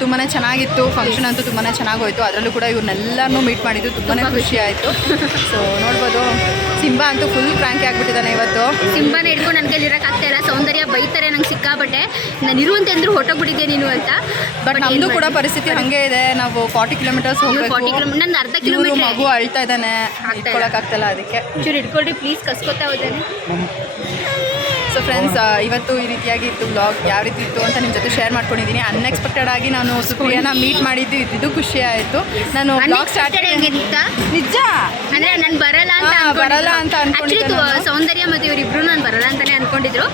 ತುಂಬಾ ಚೆನ್ನಾಗಿತ್ತು ಫಂಕ್ಷನ್ ಅಂತೂ ತುಂಬಾ ಚೆನ್ನಾಗಿ ಹೋಯ್ತು ಅದರಲ್ಲೂ ಕೂಡ ಇವ್ರನ್ನೆಲ್ಲರನ್ನೂ ಮೀಟ್ ಮಾಡಿದ್ದು ತುಂಬಾ ಖುಷಿ ಆಯಿತು. ಸೊ ನೋಡ್ಬೋದು. ಸಿಂಬಾ ಅಂತೂ ಫುಲ್ ಕ್ರಾಂಕಿ ಆಗಿಬಿಟ್ಟಿದ್ದಾನೆ ಇವತ್ತು. ಸಿಂಬಾನ ಹಿಡ್ಕೊಂಡು ನನಗೆ ಇರೋಕ್ಕಾಗ್ತಾ ಇಲ್ಲ. ಸೌಂದರ್ಯ ಬೈತಾರೆ ನಂಗೆ ಸಿಕ್ಕಾಬಟ್ಟೆ ನಾನು ಇರುವಂತೆ ಅಂದ್ರೂ ಹೊಟ್ಟೋಗ್ಬಿಟ್ಟಿದ್ದೆ ನೀನು ಅಂತ. ಬಟ್ ನಮ್ಮದು ಕೂಡ ಪರಿಸ್ಥಿತಿ ಹಾಗೆ ಇದೆ. ನಾವು ಫಾರ್ಟಿ ಕಿಲೋಮೀಟರ್ಸ್ ಹೋಗಬೇಕು. ಫಾರ್ಟಿ ಕಿಲೋಮೀಟರ್ ನನ್ನ ಅರ್ಧ ಕಿಲೋಮೀಟರ್ ಮಗು ಅಳ್ತಾ ಇದ್ದಾನೆ. ಇಟ್ಕೊಳಕ್ಕಾಗ್ತಲ್ಲ ಅದಕ್ಕೆ. ಚೂರು ಹಿಡ್ಕೊಳ್ಳಿ ಪ್ಲೀಸ್ ಕಸ್ಕೊತಾ ಹೋದಾನೆ ಸೊ ಫ್ರೆಂಡ್ಸ್ ಇವತ್ತು ಈ ರೀತಿಯಾಗಿ ಇತ್ತು ಬ್ಲಾಗ್ ಯಾವ ರೀತಿ ಇತ್ತು ಅಂತ ನಿಮ್ಮ ಜೊತೆ ಶೇರ್ ಮಾಡ್ಕೊಂಡಿದ್ದೀನಿ ಅನ್ಎಕ್ಸ್ಪೆಕ್ಟೆಡ್ ಆಗಿ ನಾನು ಸುಪ್ರಿಯಾನ ಮೀಟ್ ಮಾಡಿದ್ದು. ಇದು ಖುಷಿ ಆಯಿತು. ನಾನು ಬ್ಲಾಗ್ ಸ್ಟಾರ್ಟ್ ನಿಜ? ಅಂದ್ರೆ ನಾನು ಬರಲ್ಲ ಅಂತ ಬರಲ್ಲ ಅಂತ ಅನ್ಕೊಂಡಿದ್ದು ಸೌಂದರ್ಯ ಮತ್ತು ಇವರಿಬ್ರು ನಾನು ಬರಲ್ಲ ಅಂತಾನೆ ಅನ್ಕೊಂಡಿದ್ರು.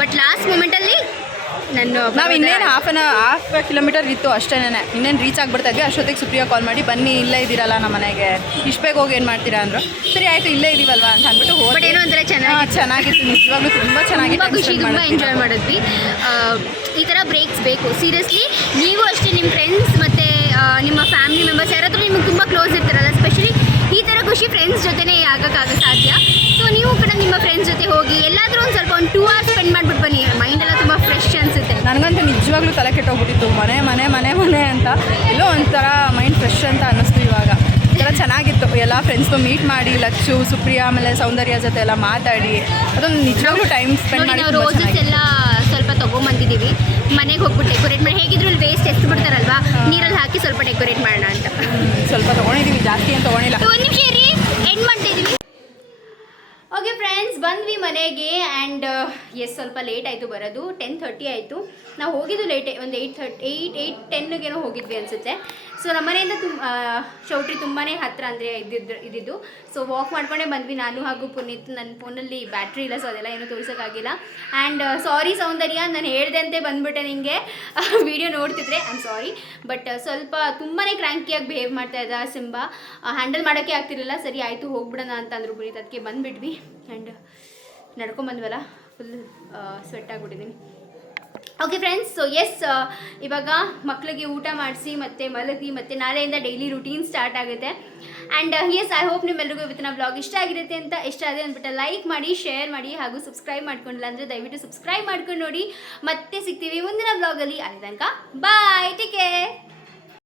ಬಟ್ ಲಾಸ್ಟ್ ಮೂಮೆಂಟಲ್ಲಿ ನಾನು ನಾವು ಇನ್ನೇನು ಹಾಫ್ ಅನ್ ಹಾಫ್ ಕಿಲೋಮೀಟರ್ ಇತ್ತು ಅಷ್ಟೇನೆ. ಇನ್ನೇನು ರೀಚ್ ಆಗಿಬಿಡ್ತಾ ಇದ್ವಿ ಅಷ್ಟೊತ್ತಿಗೆ ಸುಪ್ರಿಯಾ ಕಾಲ್ ಮಾಡಿ ಬನ್ನಿ ಇಲ್ಲೇ ಇದ್ದೀರಲ್ಲ ನಮ್ಮ ಮನೆಗೆ. ಇಷ್ಟು ಬೇಗ ಹೋಗಿ ಏನು ಮಾಡ್ತೀರಾ ಅಂದರು. ಸರಿ ಆಯಿತು ಇಲ್ಲೇ ಇದೀವಲ್ವಾ ಅಂತ ಅಂದ್ಬಿಟ್ಟು ಬಟ್ ಹೋಗಿ ಏನೋ ಒಂಥರ ಚೆನ್ನಾಗಿ ಚೆನ್ನಾಗಿತ್ತು. ನಿಜವಾಗ್ಲೂ ತುಂಬ ಚೆನ್ನಾಗಿ ಖುಷಿ ತುಂಬ ಎಂಜಾಯ್ ಮಾಡಿದ್ವಿ. ಈ ಥರ ಬ್ರೇಕ್ಸ್ ಬೇಕು. ಸೀರಿಯಸ್ಲಿ ನೀವು ಅಷ್ಟೇ ನಿಮ್ಮ ಫ್ರೆಂಡ್ಸ್ ಮತ್ತು ನಿಮ್ಮ ಫ್ಯಾಮಿಲಿ ಮೆಂಬರ್ಸ್ ಯಾರಾದರೂ ನಿಮಗೆ ತುಂಬ ಕ್ಲೋಸ್ ಇರ್ತಾರಲ್ಲ ಸ್ಪೆಷಲಿ ಖುಷಿ ಫ್ರೆಂಡ್ಸ್ ಜೊತೆನೇ ಆಗೋಕ್ಕಾಗ ಸಾಧ್ಯ? ಸೊ ನೀವು ಕೂಡ ನಿಮ್ಮ ಫ್ರೆಂಡ್ಸ್ ಜೊತೆ ಹೋಗಿ ಎಲ್ಲಾದರೂ ಒಂದು ಸ್ವಲ್ಪ ಒಂದು ಟೂ ಅವರ್ಸ್ ಸ್ಪೆಂಡ್ ಮಾಡಿಬಿಟ್ಟು ಬನ್ನಿ. ಮೈಂಡ್ ಎಲ್ಲ ತುಂಬ ಫ್ರೆಶ್ ಅನಿಸುತ್ತೆ. ನನಗಂತೂ ನಿಜವಾಗ್ಲೂ ತಲೆ ಕೆಟ್ಟೋಗ್ಬಿಟ್ಟಿತ್ತು. ಮನೆ ಮನೆ ಮನೆ ಮನೆ ಅಂತ ಎಲ್ಲೋ ಒಂಥರ ಮೈಂಡ್ ಫ್ರೆಶ್ ಅಂತ ಅನ್ನಿಸ್ತು ಇವಾಗ. ಒಂಥರ ಚೆನ್ನಾಗಿತ್ತು. ಎಲ್ಲ ಫ್ರೆಂಡ್ಸ್ಗೂ ಮೀಟ್ ಮಾಡಿ ಲಚ್ಚು ಸುಪ್ರಿಯಾ ಆಮೇಲೆ ಸೌಂದರ್ಯ ಜೊತೆ ಎಲ್ಲ ಮಾತಾಡಿ. ಅದೊಂದು ನಿಜವಾಗ್ಲೂ ಟೈಮ್ ಸ್ಪೆಂಡ್ ಮಾಡಿ ರೋಸಸ್. ಎಲ್ಲ ಸ್ವಲ್ಪ ತೊಗೊಂಬಂದಿದ್ದೀವಿ. ಮನೆಗೆ ಹೋಗ್ಬಿಟ್ಟು ಡೆಕೋರೇಟ್ ಮಾಡಿ ಹೇಗಿದ್ರು ಅಲ್ಲಿ ವೇಸ್ಟ್ ಎಷ್ಟು ಬಿಡ್ತಾರಲ್ವಾ? ನೀರಲ್ಲಿ ಹಾಕಿ ಸ್ವಲ್ಪ ಡೆಕೋರೇಟ್ ಮಾಡೋಣ ಅಂತ. ಸ್ವಲ್ಪ ತೊಗೊಂಡಿದ್ದೀವಿ ಜಾಸ್ತಿ ಏನು ತೊಗೊಂಡಿಲ್ಲ. ಒಂದು ನಿಮಿಷ ರೀ ಎಂಡ್ ಮಾಡ್ತಾ ಇದೀವಿ ಓಕೆ ಫ್ರೆಂಡ್ಸ್ ಬಂದ್ವಿ ಮನೆಗೆ ಆ್ಯಂಡ್ ಎಸ್ ಸ್ವಲ್ಪ ಲೇಟ್ ಆಯಿತು ಬರೋದು. ಟೆನ್ ಥರ್ಟಿ ಆಯಿತು. ನಾವು ಹೋಗಿದ್ದು ಲೇಟೇ ಒಂದು ಏಯ್ಟ್ ಥರ್ಟಿ ಏಯ್ಟ್ ಏಯ್ಟ್ ಟೆನ್ಗೇನೋ ಹೋಗಿದ್ವಿ ಅನಿಸುತ್ತೆ. ಸೊ ನಮ್ಮ ಮನೆಯಿಂದ ತುಂಬ ಚೌಟ್ರಿ ತುಂಬಾ ಹತ್ತಿರ ಅಂದರೆ ಇದ್ದಿದ್ದು ಇದ್ದಿದ್ದು. ಸೊ ವಾಕ್ ಮಾಡ್ಕೊಂಡೇ ಬಂದ್ವಿ ನಾನು ಹಾಗೂ ಪುನೀತ್. ನನ್ನ ಫೋನಲ್ಲಿ ಬ್ಯಾಟ್ರಿ ಇಲ್ಲ ಸೊ ಅದೆಲ್ಲ ಏನೂ ತೋರಿಸೋಕ್ಕಾಗಿಲ್ಲ. ಆ್ಯಂಡ್ ಸಾರಿ ಸೌಂದರ್ಯ, ನಾನು ಹೇಳ್ದಂತೆ ಬಂದ್ಬಿಟ್ಟೆ ನಿಮಗೆ ವಿಡಿಯೋ ನೋಡ್ತಿದ್ರೆ ಐ ಆಮ್ ಸಾರಿ ಬಟ್ ಸ್ವಲ್ಪ ತುಂಬಾ ಕ್ರ್ಯಾಂಕಿಯಾಗಿ ಬಿಹೇವ್ ಮಾಡ್ತಾ ಇದ್ದ ಸಿಂಬಾ. ಹ್ಯಾಂಡಲ್ ಮಾಡೋಕ್ಕೆ ಆಗ್ತಿರಲಿಲ್ಲ. ಸರಿ, ಆಯಿತು, ಹೋಗ್ಬಿಡೋಣ ಅಂತ ಅಂದ್ರು ಪುನೀತ್. ಅದಕ್ಕೆ ಬಂದುಬಿಟ್ವಿ. ಆ್ಯಂಡ್ ನಡ್ಕೊಂಬಂದ್ವಲ್ಲ ಫುಲ್ ಸ್ವೆಟ್ ಆಗಿಬಿಟ್ಟಿದ್ದೀನಿ ಓಕೆ ಫ್ರೆಂಡ್ಸ್ ಸೊ ಎಸ್ ಇವಾಗ ಮಕ್ಕಳಿಗೆ ಊಟ ಮಾಡಿಸಿ, ಮತ್ತು ಮಲಗಿ, ಮತ್ತು ನಾಳೆಯಿಂದ ಡೈಲಿ ರುಟೀನ್ ಸ್ಟಾರ್ಟ್ ಆಗುತ್ತೆ. ಆ್ಯಂಡ್ ಎಸ್ ಐ ಹೋಪ್ ನಿಮ್ಮೆಲ್ಲರಿಗೂ ಇವತ್ತಿನ ಬ್ಲಾಗ್ ಇಷ್ಟ ಆಗಿರುತ್ತೆ ಅಂತ ಇಷ್ಟ ಆದರೆ ಅಂದ್ಬಿಟ್ಟು ಲೈಕ್ ಮಾಡಿ ಶೇರ್ ಮಾಡಿ ಹಾಗೂ ಸಬ್ಸ್ಕ್ರೈಬ್ ಮಾಡ್ಕೊಂಡಿಲ್ಲ ಅಂದರೆ ದಯವಿಟ್ಟು ಸಬ್ಸ್ಕ್ರೈಬ್ ಮಾಡ್ಕೊಂಡು ನೋಡಿ. ಮತ್ತೆ ಸಿಗ್ತೀವಿ ಮುಂದಿನ ಬ್ಲಾಗಲ್ಲಿ ಅಲ್ಲಿ ತನಕ. Bye take care